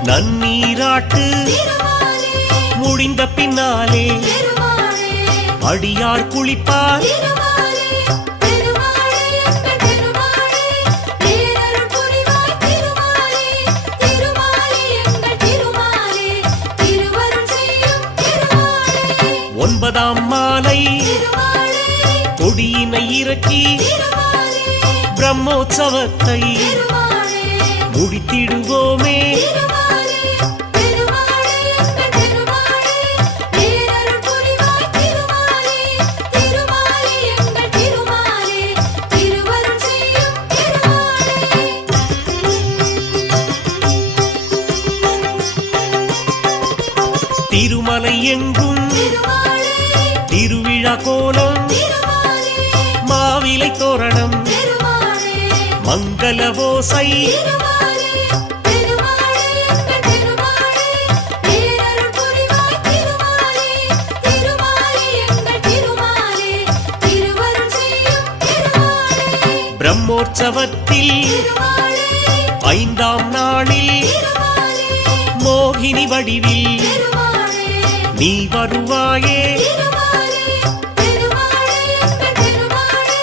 நன்னீராட்டு திருமாலே முடிந்த பின்னாலே திருமாலே அடியார் குளிப்பார் திருமாலே திருமாலே எங்கள் திருமாலே பேரருள் புரிவாய் திருமாலே திருமாலே எங்கள் திருமாலே திருவருள் செய்யும் திருமாலே ஒன்பதாம் மாலை திருமாலே கொடியினை இறக்கி திருமாலே பிரம்மோற்சவத்தை திருமாலே முடித்திடுவோமே திருமாலே திருமாலே எங்கள் திருமாலே பேரருள் புரிவாய் திருமாலே திருமாலே எங்கள் திருமாலே திருவருள் செய்யும் திருமாலே திருமலை எங்கும் திருமாலே திருவிழா கோலம் திருமாலே மாவிலை தோரணம் திருமாலே மங்கள ஓசை திருமாலே திருமாலே எங்கள் திருமாலே பேரருள் புரிவாய் திருமாலே திருமாலே எங்கள் திருமாலே திருவருள் செய்யும் திருமாலே பிரம்மோற்சவத்தில் திருமாலே ஐந்தாம் நாளில் திருமாலே மோகினி வடிவில் திருமாலே நீ வருவாயே திருமாலே திருமாலே எங்கள் திருமாலே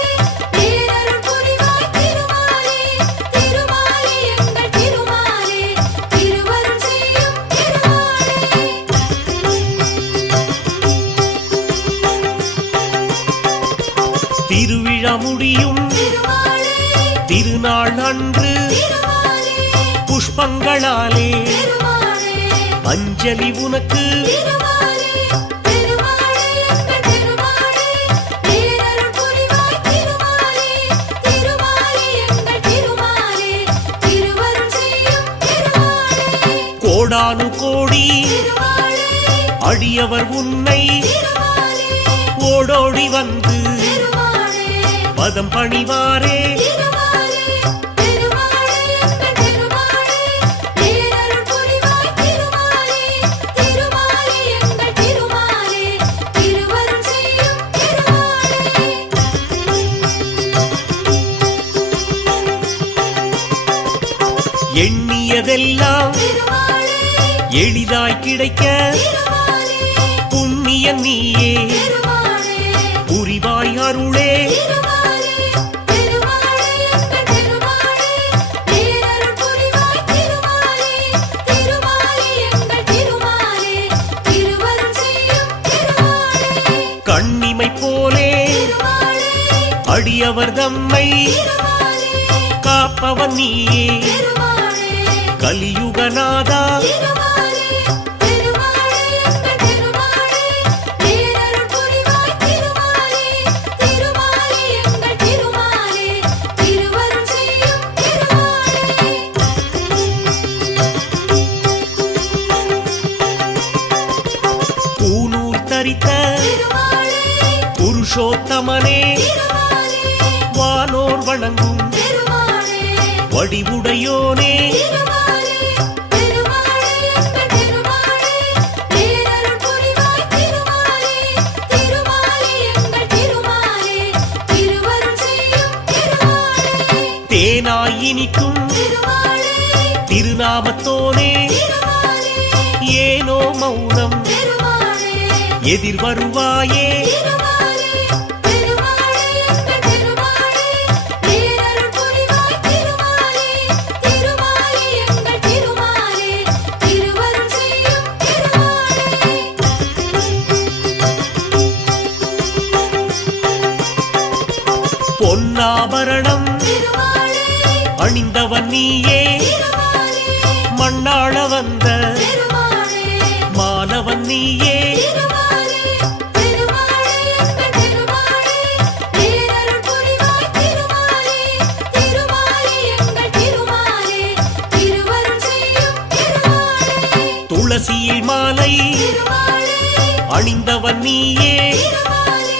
பேரருள் புரிவாய் திருமாலே திருமாலே எங்கள் திருமாலே திருவருள் செய்யும் திருமாலே திருவிழா முடியும் திருமாலே திருநாள் அன்று திருமாலே புஷ்பங்களாலே திருமாலே அஞ்சலி உனக்கு திருமாலே திருமாலே எங்கள் திருமாலே பேரருள் புரிவாய் திருமாலே திருமாலே எங்கள் திருமாலே திருவருள் செய்யும் திருமாலே கோடானு கோடி திருமாலே அடியவர் உன்னை திருமாலே ஓடோடி வந்து திருமாலே பதம் பணிவாரே திருமாலே திருமாலே எங்கள் திருமாலே பேரருள் புரிவாய் திருமாலே திருமாலே எங்கள் திருமாலே திருவருள் செய்யும் திருமாலே எண்ணியதெல்லாம் திருமாலே எளிதாய் கிடைக்க திருமாலே புண்ணியன் நீயே திருமாலே புரிவாய் அருளே திருமாலே திருமாலே எங்கள் திருமாலே பேரருள் புரிவாய் திருமாலே திருமாலே எங்கள் திருமாலே திருவருள் செய்யும் திருமாலே கண்ணிமை போலே திருமாலே அடியவர் தம்மை திருமாலே காப்பவன் நீயே திருமாலே கலியுகநாதா திருமாலே திருமாலே எங்கள் திருமாலே பேரருள் புரிவாய் திருமாலே திருமாலே எங்கள் திருமாலே திருவருள் செய்யும் திருமாலே பூநூல் தரித்த திருமாலே புருஷோத்தமனே திருமாலே வானோர் வணங்கும் திருமாலே வடிவுடையோனே திருமாலே திருமாலே எங்கள் திருமாலே பேரருள் புரிவாய் திருமாலே திருமாலே எங்கள் திருமாலே திருவருள் செய்யும் திருமாலே தேனாய் இனிக்கும் திருமாலே திருநாமத்தோனே திருமாலே ஏனோ மௌனம் எதிர் வருவாயே திருமாலே திருமாலே எங்கள் திருமாலே பேரருள் புரிவாய் திருமாலே திருமாலே எங்கள் திருமாலே திருவருள் செய்யும் திருமாலே பொன்னாபரணம் திருமாலே அணிந்தவன் நீயே திருமாலே மண்ணாள வந்த திருமாலே மானவன் நீயே திருமாலே திருமாலே எங்கள் திருமாலே பேரருள் புரிவாய் திருமாலே திருமாலே எங்கள் திருமாலே திருவருள் செய்யும் திருமாலே துளசியில் மாலை திருமாலே அணிந்தவன் நீயே திருமாலே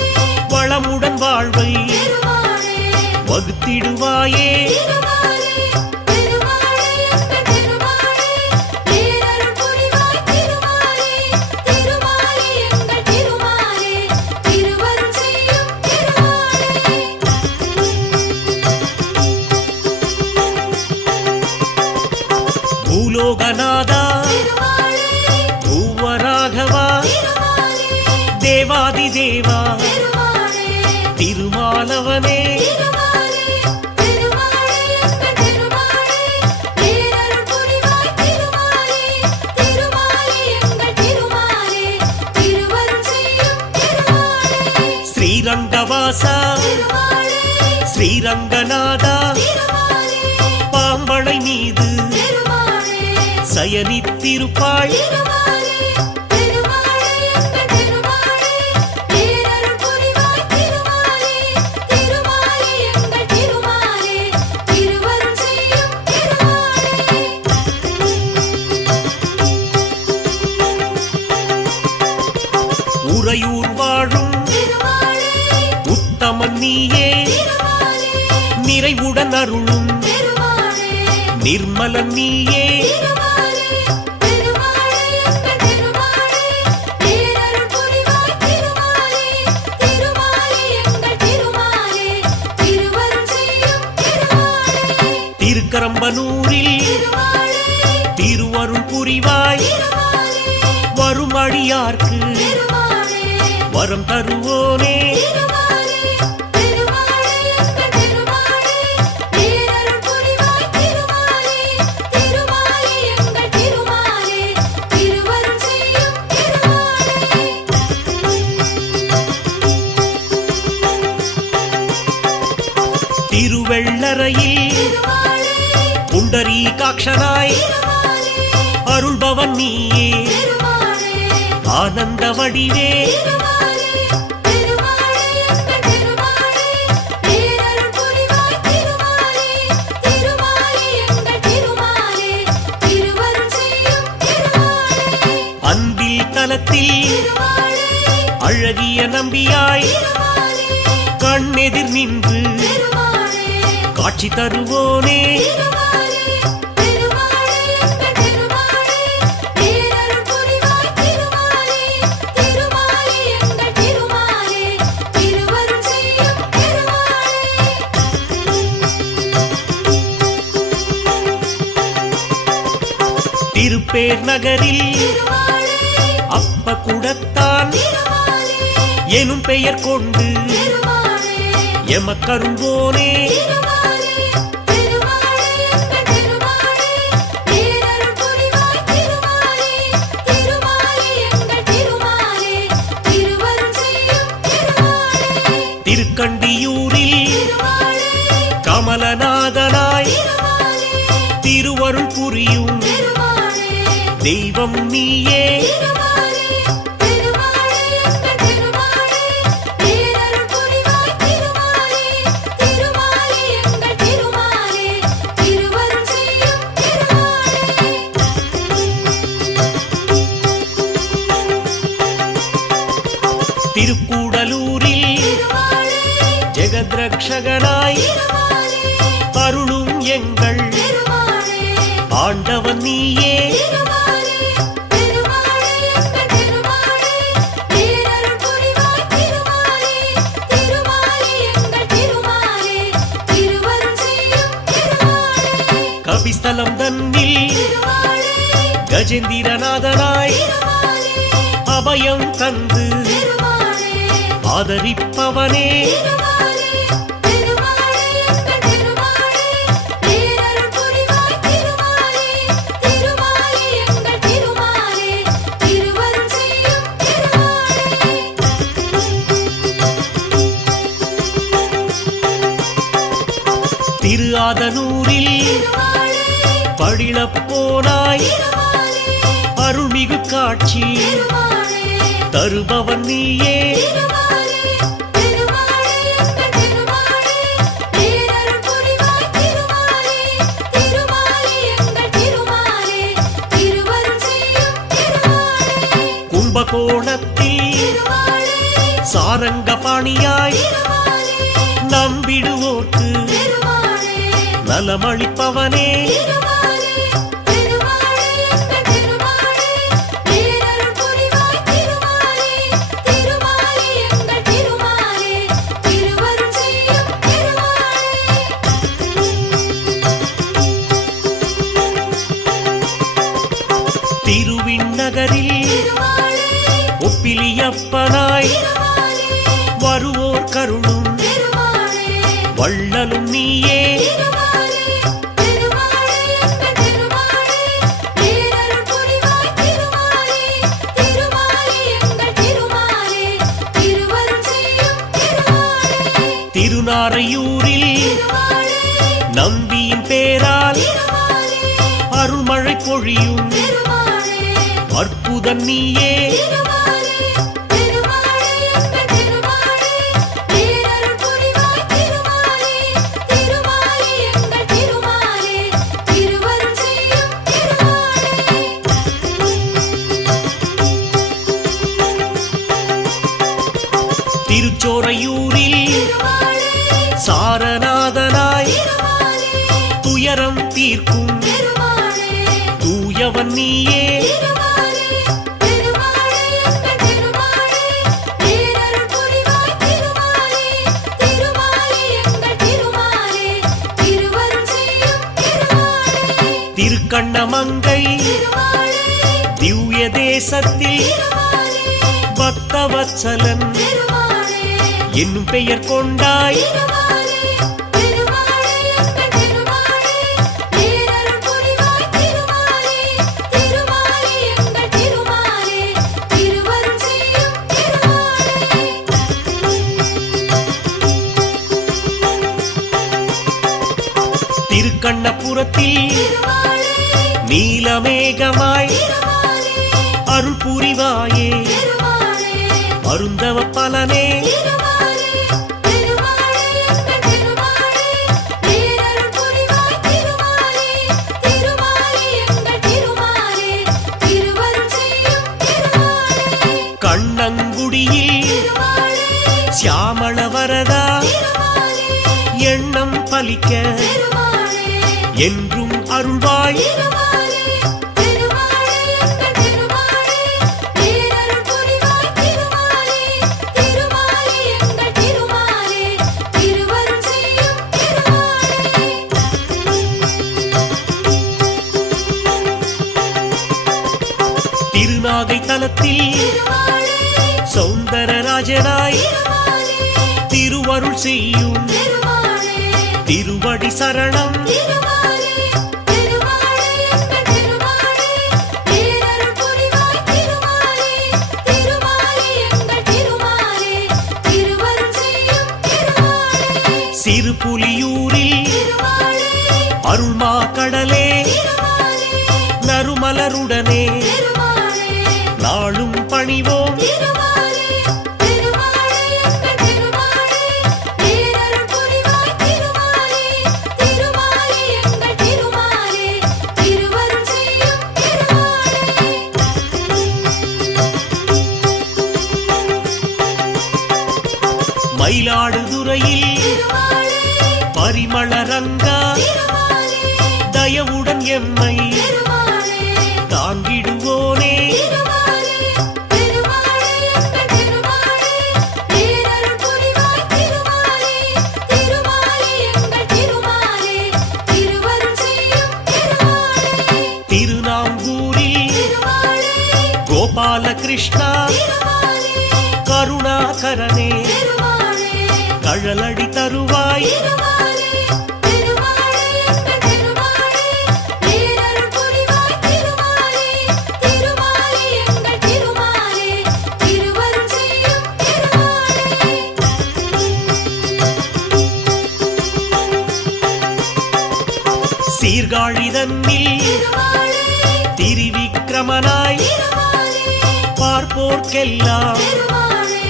வளமுடன் வாழ்வை திருமாலே வகுத்திடுவாயே திருமாலே திருமாலே எங்கள் திருமாலே பேரருள் புரிவாய் திருமாலே திருமாலே எங்கள் திருமாலே திருவருள் செய்யும் திருமாலே பூலோகநாதா திருமாலே பூவராகவா திருமாலே தேவாதி தேவா திருமாலே திருமாலவனே திருமாலே திருமாலே எங்கள் திருமாலே பேரருள் புரிவாய் திருமாலே திருமாலே எங்கள் திருமாலே திருவருள் செய்யும் திருமாலே ஸ்ரீரங்கவாசா திருமாலே ஸ்ரீரங்கநாதா திருமாலே பாம்பளை மீது திருமாலே சயனித்திருப்பாள் திருமாலே திருமாலே எங்கள் திருமாலே பேரருள் புரிவாய் திருமாலே திருமாலே எங்கள் திருமாலே திருவருள் செய்யும் திருமாலே உறையூர் வாழும் திருமாலே உத்தமன் நீயே திருமாலே நிறைவுடன் அருளும் திருமாலே நிர்மலன் நீயே திருமாலே திருமாலே எங்கள் திருமாலே பேரருள் புரிவாய் திருமாலே திருமாலே எங்கள் திருமாலே திருவருள் செய்யும் திருமாலே திருக்கரம்பனூரில் திருமாலே திருவருள் புரிவாய் திருமாலே வரும் அடியார்க்கு திருமாலே வரம் தருவோனே திருமாலே திருமாலே எங்கள் திருமாலே பேரருள் புரிவாய் திருமாலே திருமாலே எங்கள் திருமாலே திருவருள் செய்யும் திருமாலே திருவெள்ளரையில் திருமாலே புண்டரீகாட்சனாய் திருமாலே அருள்பவன் நீயே திருமாலே ஆனந்த வடிவே திருமாலே திருமாலே எங்கள் திருமாலே பேரருள் புரிவாய் திருமாலே திருமாலே எங்கள் திருமாலே திருவருள் செய்யும் திருமாலே அன்பில் தலத்தில் திருமாலே அழகிய நம்பியாய் திருமாலே கண்ணெதிர் நின்று திருமாலே காட்சி தருவோனே திருமாலே திருமாலே எங்கள் திருமாலே பேரருள் புரிவாய் திருமாலே திருமாலே எங்கள் திருமாலே திருவருள் செய்யும் திருமாலே திருப்பேர் நகரில் திருமாலே அப்ப குடத்தான் திருமாலே எனும் பெயர் கொண்டு திருமாலே எமக்கருள்வோனே திருமாலே திருமாலே எங்கள் திருமாலே பேரருள் புரிவாய் திருமாலே திருமாலே எங்கள் திருமாலே திருவருள் செய்யும் திருமாலே திருக்கண்டியூரில் திருமாலே கமலநாதனாய் திருமாலே திருவருள் புரியும் திருமாலே தெய்வம் நீயே திருமாலே திருமாலே எங்கள் திருமாலே பேரருள் புரிவாய் திருமாலே திருமாலே எங்கள் திருமாலே திருவருள் செய்யும் திருமாலே திருக்கூடலூரில் திருமாலே ஜெகத்ரக்ஷகனாய் திருமாலே அருளும் எங்கள் திருமாலே ஆண்டவன் நீயே திருமாலே திருமாலே எங்கள் திருமாலே பேரருள் புரிவாய் திருமாலே திருமாலே எங்கள் திருமாலே திருவருள் செய்யும் திருமாலே கபிஸ்தலம் தன்னில் திருமாலே கஜேந்திரநாதனாய் திருமாலே அபயம் தந்து ஆதரிப்பவனே திருமாலே திருமாலே எங்கள் திருமாலே பேரருள் புரிவாய் திருமாலே திருமாலே எங்கள் திருமாலே திருவருள் செய்யும் திருமாலே திருஆதனூரில் திருமாலே பழிலப் போனாய் திருமாலே அருள்மிகு காட்சி திருமாலே தருபவன் நீயே திருமாலே திருமாலே எங்கள் திருமாலே பேரருள் புரிவாய் திருமாலே திருமாலே எங்கள் திருமாலே திருவருள் செய்யும் திருமாலே கும்பகோணத்தில் திருமாலே சாரங்கபாணியாய் திருமாலே நம்பிடுவோர்க்கு திருமாலே நலமளிப்பவனே திருமாலே திருமாலே எங்கள் திருமாலே பேரருள் புரிவாய் திருமாலே திருமாலே எங்கள் திருமாலே திருவருள் செய்யும் திருமாலே திருவிண்ணகரில் திருமாலே ஒப்பிலியப்பனாய் திருமாலே வருவோர் கருளும் திருமாலே வள்ளலும் நீயே திருமாலே திருமாலே எங்கள் திருமாலே பேரருள் புரிவாய் திருமாலே திருமாலே எங்கள் திருமாலே திருவருள் செய்யும் திருமாலே திருநாரையூரில் திருமாலே நம்பியின் பேரால் திருமாலே அருள்மழை பொழியும் திருமாலே அற்புதன் நீயே திருமாலே திருமாலே எங்கள் திருமாலே பேரருள் புரிவாய் திருமாலே திருமாலே எங்கள் திருமாலே திருவருள் செய்யும் திருமாலே திருச்சோரையூரில் திருமாலே சாரநாதனாய் திருமாலே துயரம் தீர்க்கும் திருமாலே தூயவன் நீயே திருமாலே திருமாலே எங்கள் திருமாலே பேரருள் புரிவாய் திருமாலே திருமாலே எங்கள் திருமாலே திருவருள் செய்யும் திருமாலே திருக்கண்ணமங்கை திருமாலே திவ்ய தேசத்தில் திருமாலே பக்தவத்சலன் திருமாலே என்னும் பெயர் கொண்டாய் திருமாலே திருமாலே எங்கள் திருமாலே பேரருள் புரிவாய் திருமாலே திருமாலே எங்கள் திருமாலே திருவருள் செய்யும் திருமாலே திருக்கண்ணபுரத்தில் திருமாலே நீலமேகமாய் திருமாலே அருள் புரிவாயே திருமாலே அருந்தவ பலனே திருமாலே திருமாலே எங்கள் திருமாலே பேரருள் புரிவாய் திருமாலே திருமாலே எங்கள் திருமாலே திருவருள் செய்யும் திருமாலே கண்ணங்குடியில் திருமாலே சியாமள வரதா திருமாலே எண்ணம் பலிக்க திருமாலே என்றும் அருள்வாய் திருமாலே திருமாலே எங்கள் திருமாலே பேரருள் புரிவாய் திருமாலே திருமாலே எங்கள் திருமாலே திருவருள் செய்யும் திருமாலே திருநாகை தலத்தில் திருமாலே சௌந்தரராஜனாய் திருமாலே திருவருள் செய்யும் திருமாலே திருவடி சரணம் திருமாலே திருமாலே எங்கள் திருமாலே பேரருள் புரிவாய் திருமாலே திருமாலே எங்கள் திருமாலே திருவருள் செய்யும் திருமாலே சிறுபுலியூரில் திருமாலே அருள்மா கடலே திருமாலே நறுமலருடனே திருமாலே நாளும் பணிவோம் திருமாலே திருமாலே எங்கள் திருமாலே பேரருள் புரிவாய் திருமாலே திருமாலே எங்கள் திருமாலே திருவருள் செய்யும் திருமாலே மயிலாடுதுறையில் திருமாலே பரிமள ரங்கா திருமாலே தயவுடன் எம்மை திருமாலே தாங்கிடுவோனே திருமாலே திருமாலே எங்கள் திருமாலே பேரருள் புரிவாய் திருமாலே திருமாலே எங்கள் திருமாலே திருவருள் செய்யும் திருமாலே திருநாங்கூரில் திருமாலே கோபாலகிருஷ்ணா திருமாலே கருணாகரனே தழலடி தருவாய் திருமாலே திருமாலே எங்கள் திருமாலே பேரருள் புரிவாய் திருமாலே திருமாலே எங்கள் திருமாலே திருவருள் செய்யும் திருமாலே சீர்காழிதன்னில் திருமாலே திரிவிக்ரமனாய் திருமாலே பார்ப்போர்க்கெல்லாம் திருமாலே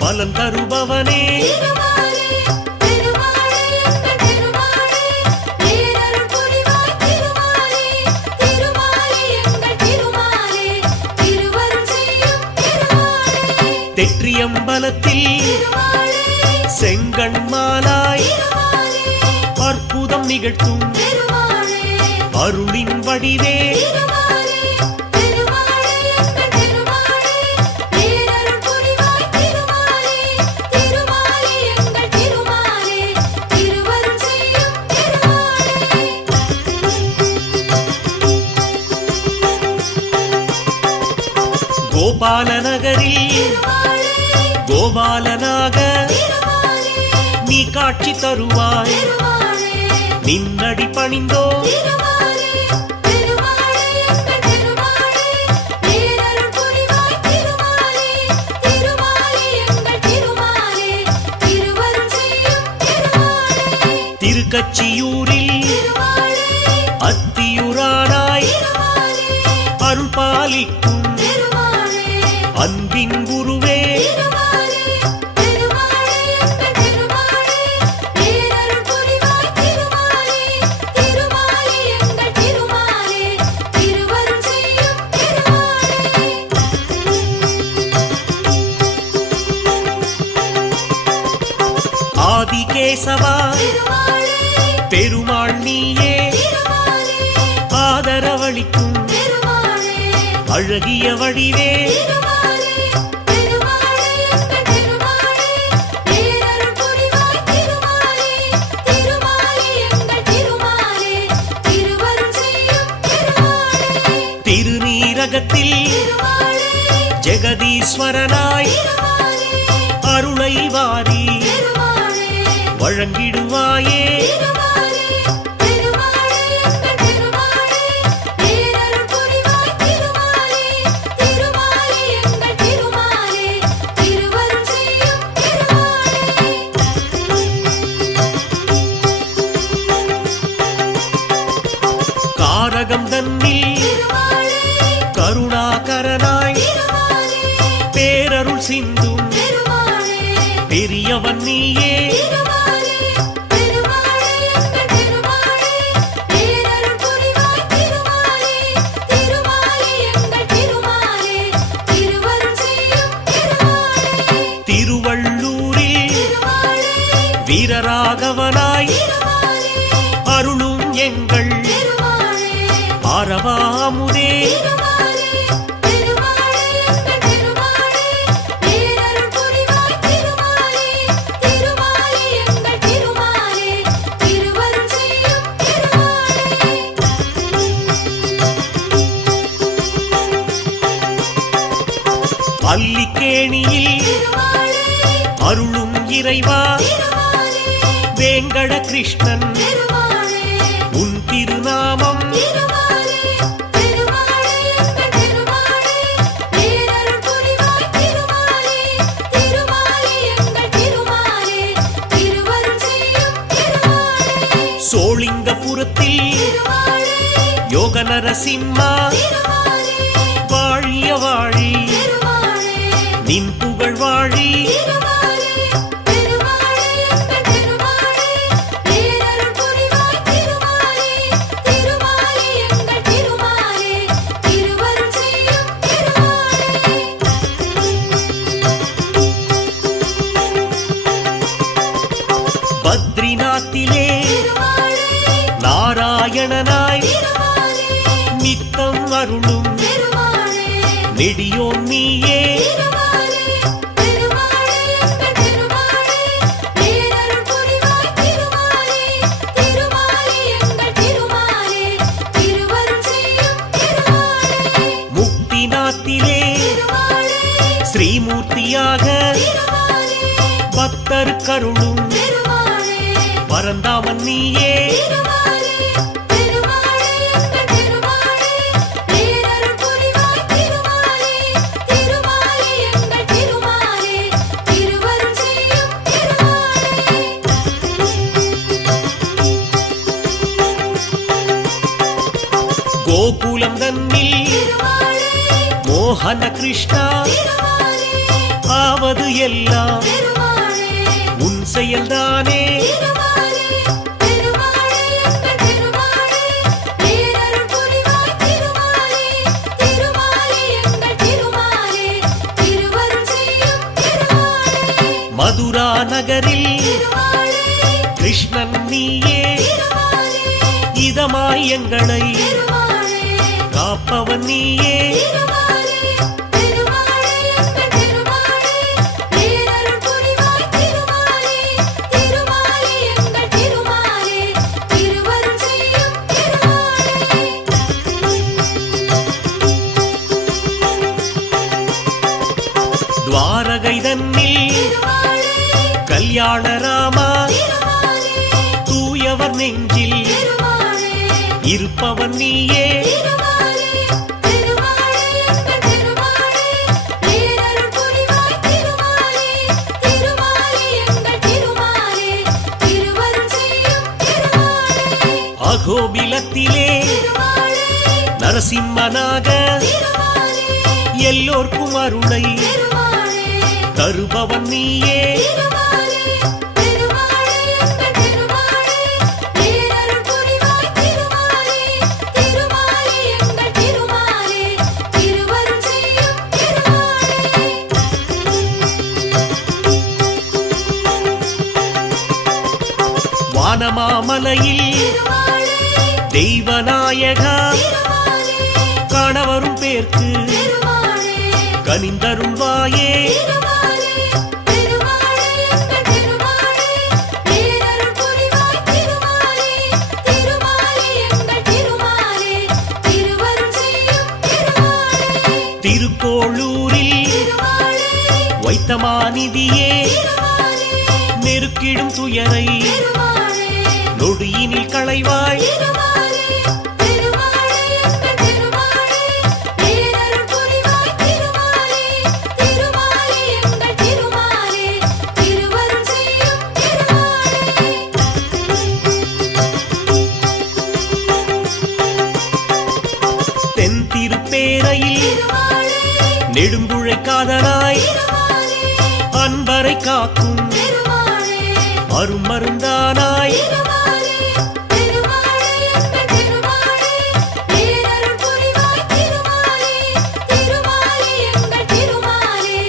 பலன் தருபவனே திருமாலே திருமாலே எங்கள் திருமாலே பேரருள் புரிவாய் திருமாலே திருமாலே எங்கள் திருமாலே திருவருள் செய்யும் திருமாலே தெற்றியம்பலத்தில் திருமாலே செங்கண்மாலாய் திருமாலே அற்புதம் நிகழ்த்தும் திருமாலே அருளின் வடிவே திருமாலே திருமாலே எங்கள் திருமாலே பேரருள் புரிவாய் திருமாலே திருமாலே எங்கள் திருமாலே திருவருள் செய்யும் திருமாலே கோபாலநகரில் திருமாலே கோபாலனாக திருமாலே நீ காட்சி தருவாய் திருமாலே நின்னடி பணிந்தோ திருமாலே திருமாலே எங்கள் திருமாலே பேரருள் புரிவாய் திருமாலே திருமாலே எங்கள் திருமாலே திருவருள் செய்யும் திருமாலே திருக்கச்சியூரில் திருமாலே அத்தியுரானாய் திருமாலே அருள் பாலிக்கும் திருமாலே அன்பின் குருவே திருமாலே திருமாலே எங்கள் திருமாலே பேரருள் புரிவாய் திருமாலே திருமாலே எங்கள் திருமாலே திருவருள் செய்யும் திருமாலே ஆதிகேசவா திருமாலே பெருமாள் நீயே திருமாலே ஆதரவளிக்கும் திருமாலே அழகிய வடிவே திருமாலே திருமாலே எங்கள் திருமாலே பேரருள் புரிவாய் திருமாலே திருமாலே எங்கள் திருமாலே திருவருள் செய்யும் திருமாலே திருநீரகத்தில் திருமாலே ஜெகதீஸ்வரனாய் திருமாலே அருளை வாரி திருமாலே வழங்கிடுவாயே திருமாலே திருமாலே எங்கள் திருமாலே பேரருள் புரிவாய் திருமாலே திருமாலே எங்கள் திருமாலே திருவருள் செய்யும் திருமாலே காரகம் தன்னில் திருமாலே கருணாகரனாய் திருமாலே பேரருள் சிந்தும் திருமாலே பெரியவன் நீயே திருமாலே திருமாலே எங்கள் திருமாலே பேரருள் புரிவாய் திருமாலே திருமாலே எங்கள் திருமாலே திருவருள் செய்யும் திருமாலே திருவள்ளூரில் திருமாலே வீரராகவனாய் திருமாலே அருளும் எங்கள் திருமாலே ஆரவாமுதே திருமாலே திருமாலே எங்கள் திருமாலே பேரருள் புரிவாய் திருமாலே திருமாலே எங்கள் திருமாலே திருவருள் செய்யும் திருமாலே அல்லிக்கேணியில் திருமாலே அருளும் இறைவா திருமாலே வேங்கட கிருஷ்ணன் திருமாலே உன் திருநாமம் திருமாலே திருமாலே எங்கள் திருமாலே பேரருள் புரிவாய் திருமாலே திருமாலே எங்கள் திருமாலே திருவருள் செய்யும் திருமாலே சோளிங்கபுரத்தில் திருமாலே யோக நரசிம்மா திருமாலே வாழிய வாழி திருமாலே நின் புகழ் வாழி திருமாலே திருமாலே எங்கள் திருமாலே பேரருள் புரிவாய் திருமாலே திருமாலே எங்கள் திருமாலே திருவருள் செய்யும் திருமாலே பத்ரிநாத்திலே திருமாலே நாராயணனாய் திருமாலே நித்தம் அருளும் திருமாலே நெடியோன் நீயே திருமாலே திருமாலே எங்கள் திருமாலே பேரருள் புரிவாய் திருமாலே திருமாலே எங்கள் திருமாலே திருவருள் செய்யும் திருமாலே முக்திநாத்திலே திருமாலே ஸ்ரீமூர்த்தியாக திருமாலே பக்தர் கருளும் பரந்தாமன் நீயே திருமாலே திருமாலே எங்கள் திருமாலே பேரருள் புரிவாய் திருமாலே திருமாலே எங்கள் திருமாலே திருவருள் செய்யும் திருமாலே கோகுலம் தன்னில் திருமாலே மோகன கிருஷ்ணா திருமாலே ஆவது எல்லாம் திருமாலே உன் செயல்தானே திருமாலே திருமாலே எங்கள் திருமாலே பேரருள் புரிவாய் திருமாலே திருமாலே எங்கள் திருமாலே திருவருள் செய்யும் திருமாலே மதுரா நகரில் திருமாலே கிருஷ்ணன் நீயே திருமாலே இதமாய் எங்களை திருமாலே காப்பவன் நீயே திருமாலே திருமாலே எங்கள் திருமாலே பேரருள் புரிவாய் திருமாலே திருமாலே எங்கள் திருமாலே திருவருள் செய்யும் திருமாலே துவாரகை தன்னில் திருமாலே கல்யாண ராமா திருமாலே தூயவர் நெஞ்சில் திருமாலே இருப்பவன் நீயே திருமாலே திருமாலே எங்கள் திருமாலே பேரருள் புரிவாய் திருமாலே திருமாலே எங்கள் திருமாலே திருவருள் செய்யும் திருமாலே அகோபிலத்திலே திருமாலே நரசிம்மனாக திருமாலே எல்லோர்க்கும் அருளை திருமாலே தருபவன் நீயே திருமாலே திருமாலே எங்கள் திருமாலே பேரருள் புரிவாய் திருமாலே திருமாலே எங்கள் திருமாலே திருவருள் செய்யும் திருமாலே வானமாமலையில் திருமாலே தெய்வநாயகா திருமாலே காணவரும் பேர்க்கு திருமாலே கனிந்தருள்வாயே திருமாலே திருமாலே எங்கள் திருமாலே பேரருள் புரிவாய் திருமாலே திருமாலே எங்கள் திருமாலே திருவருள் செய்யும் திருமாலே திருக்கோளூரில் திருமாலே வைத்தமாநிதியே திருமாலே நெருக்கிடும் துயரை திருமாலே நொடியினில் களைவாய் திருமாலே திருமாலே எங்கள் திருமாலே பேரருள் புரிவாய் திருமாலே திருமாலே எங்கள் திருமாலே திருவருள் செய்யும் திருமாலே தென் திருப்பேரையில் திருமாலே நெடுங்குழைக்காதனாய் திருமாலே அன்பரை காக்கும் திருமாலே அருமருந்தானாய் திருமாலே திருமாலே எங்கள் திருமாலே பேரருள் புரிவாய் திருமாலே திருமாலே எங்கள் திருமாலே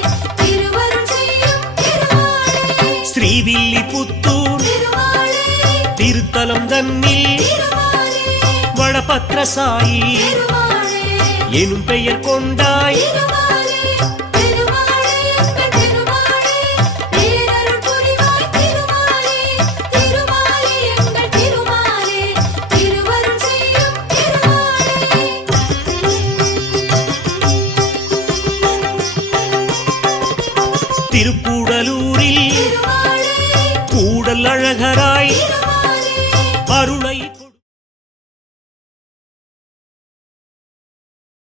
திருவருள் செய்யும் திருமாலே ஸ்ரீவில்லிபுத்தூர் திருமாலே திருத்தலம் தன்னில் திருமாலே வடபத்ரசாயி திருமாலே எனும் பெயர் கொண்டாய் திருமாலே திருமாலே எங்கள் திருமாலே பேரருள் புரிவாய் திருமாலே திருமாலே எங்கள் திருமாலே திருவருள் செய்யும் திருமாலே திருக்கூடலூரில் திருமாலே கூடல் அழகராய்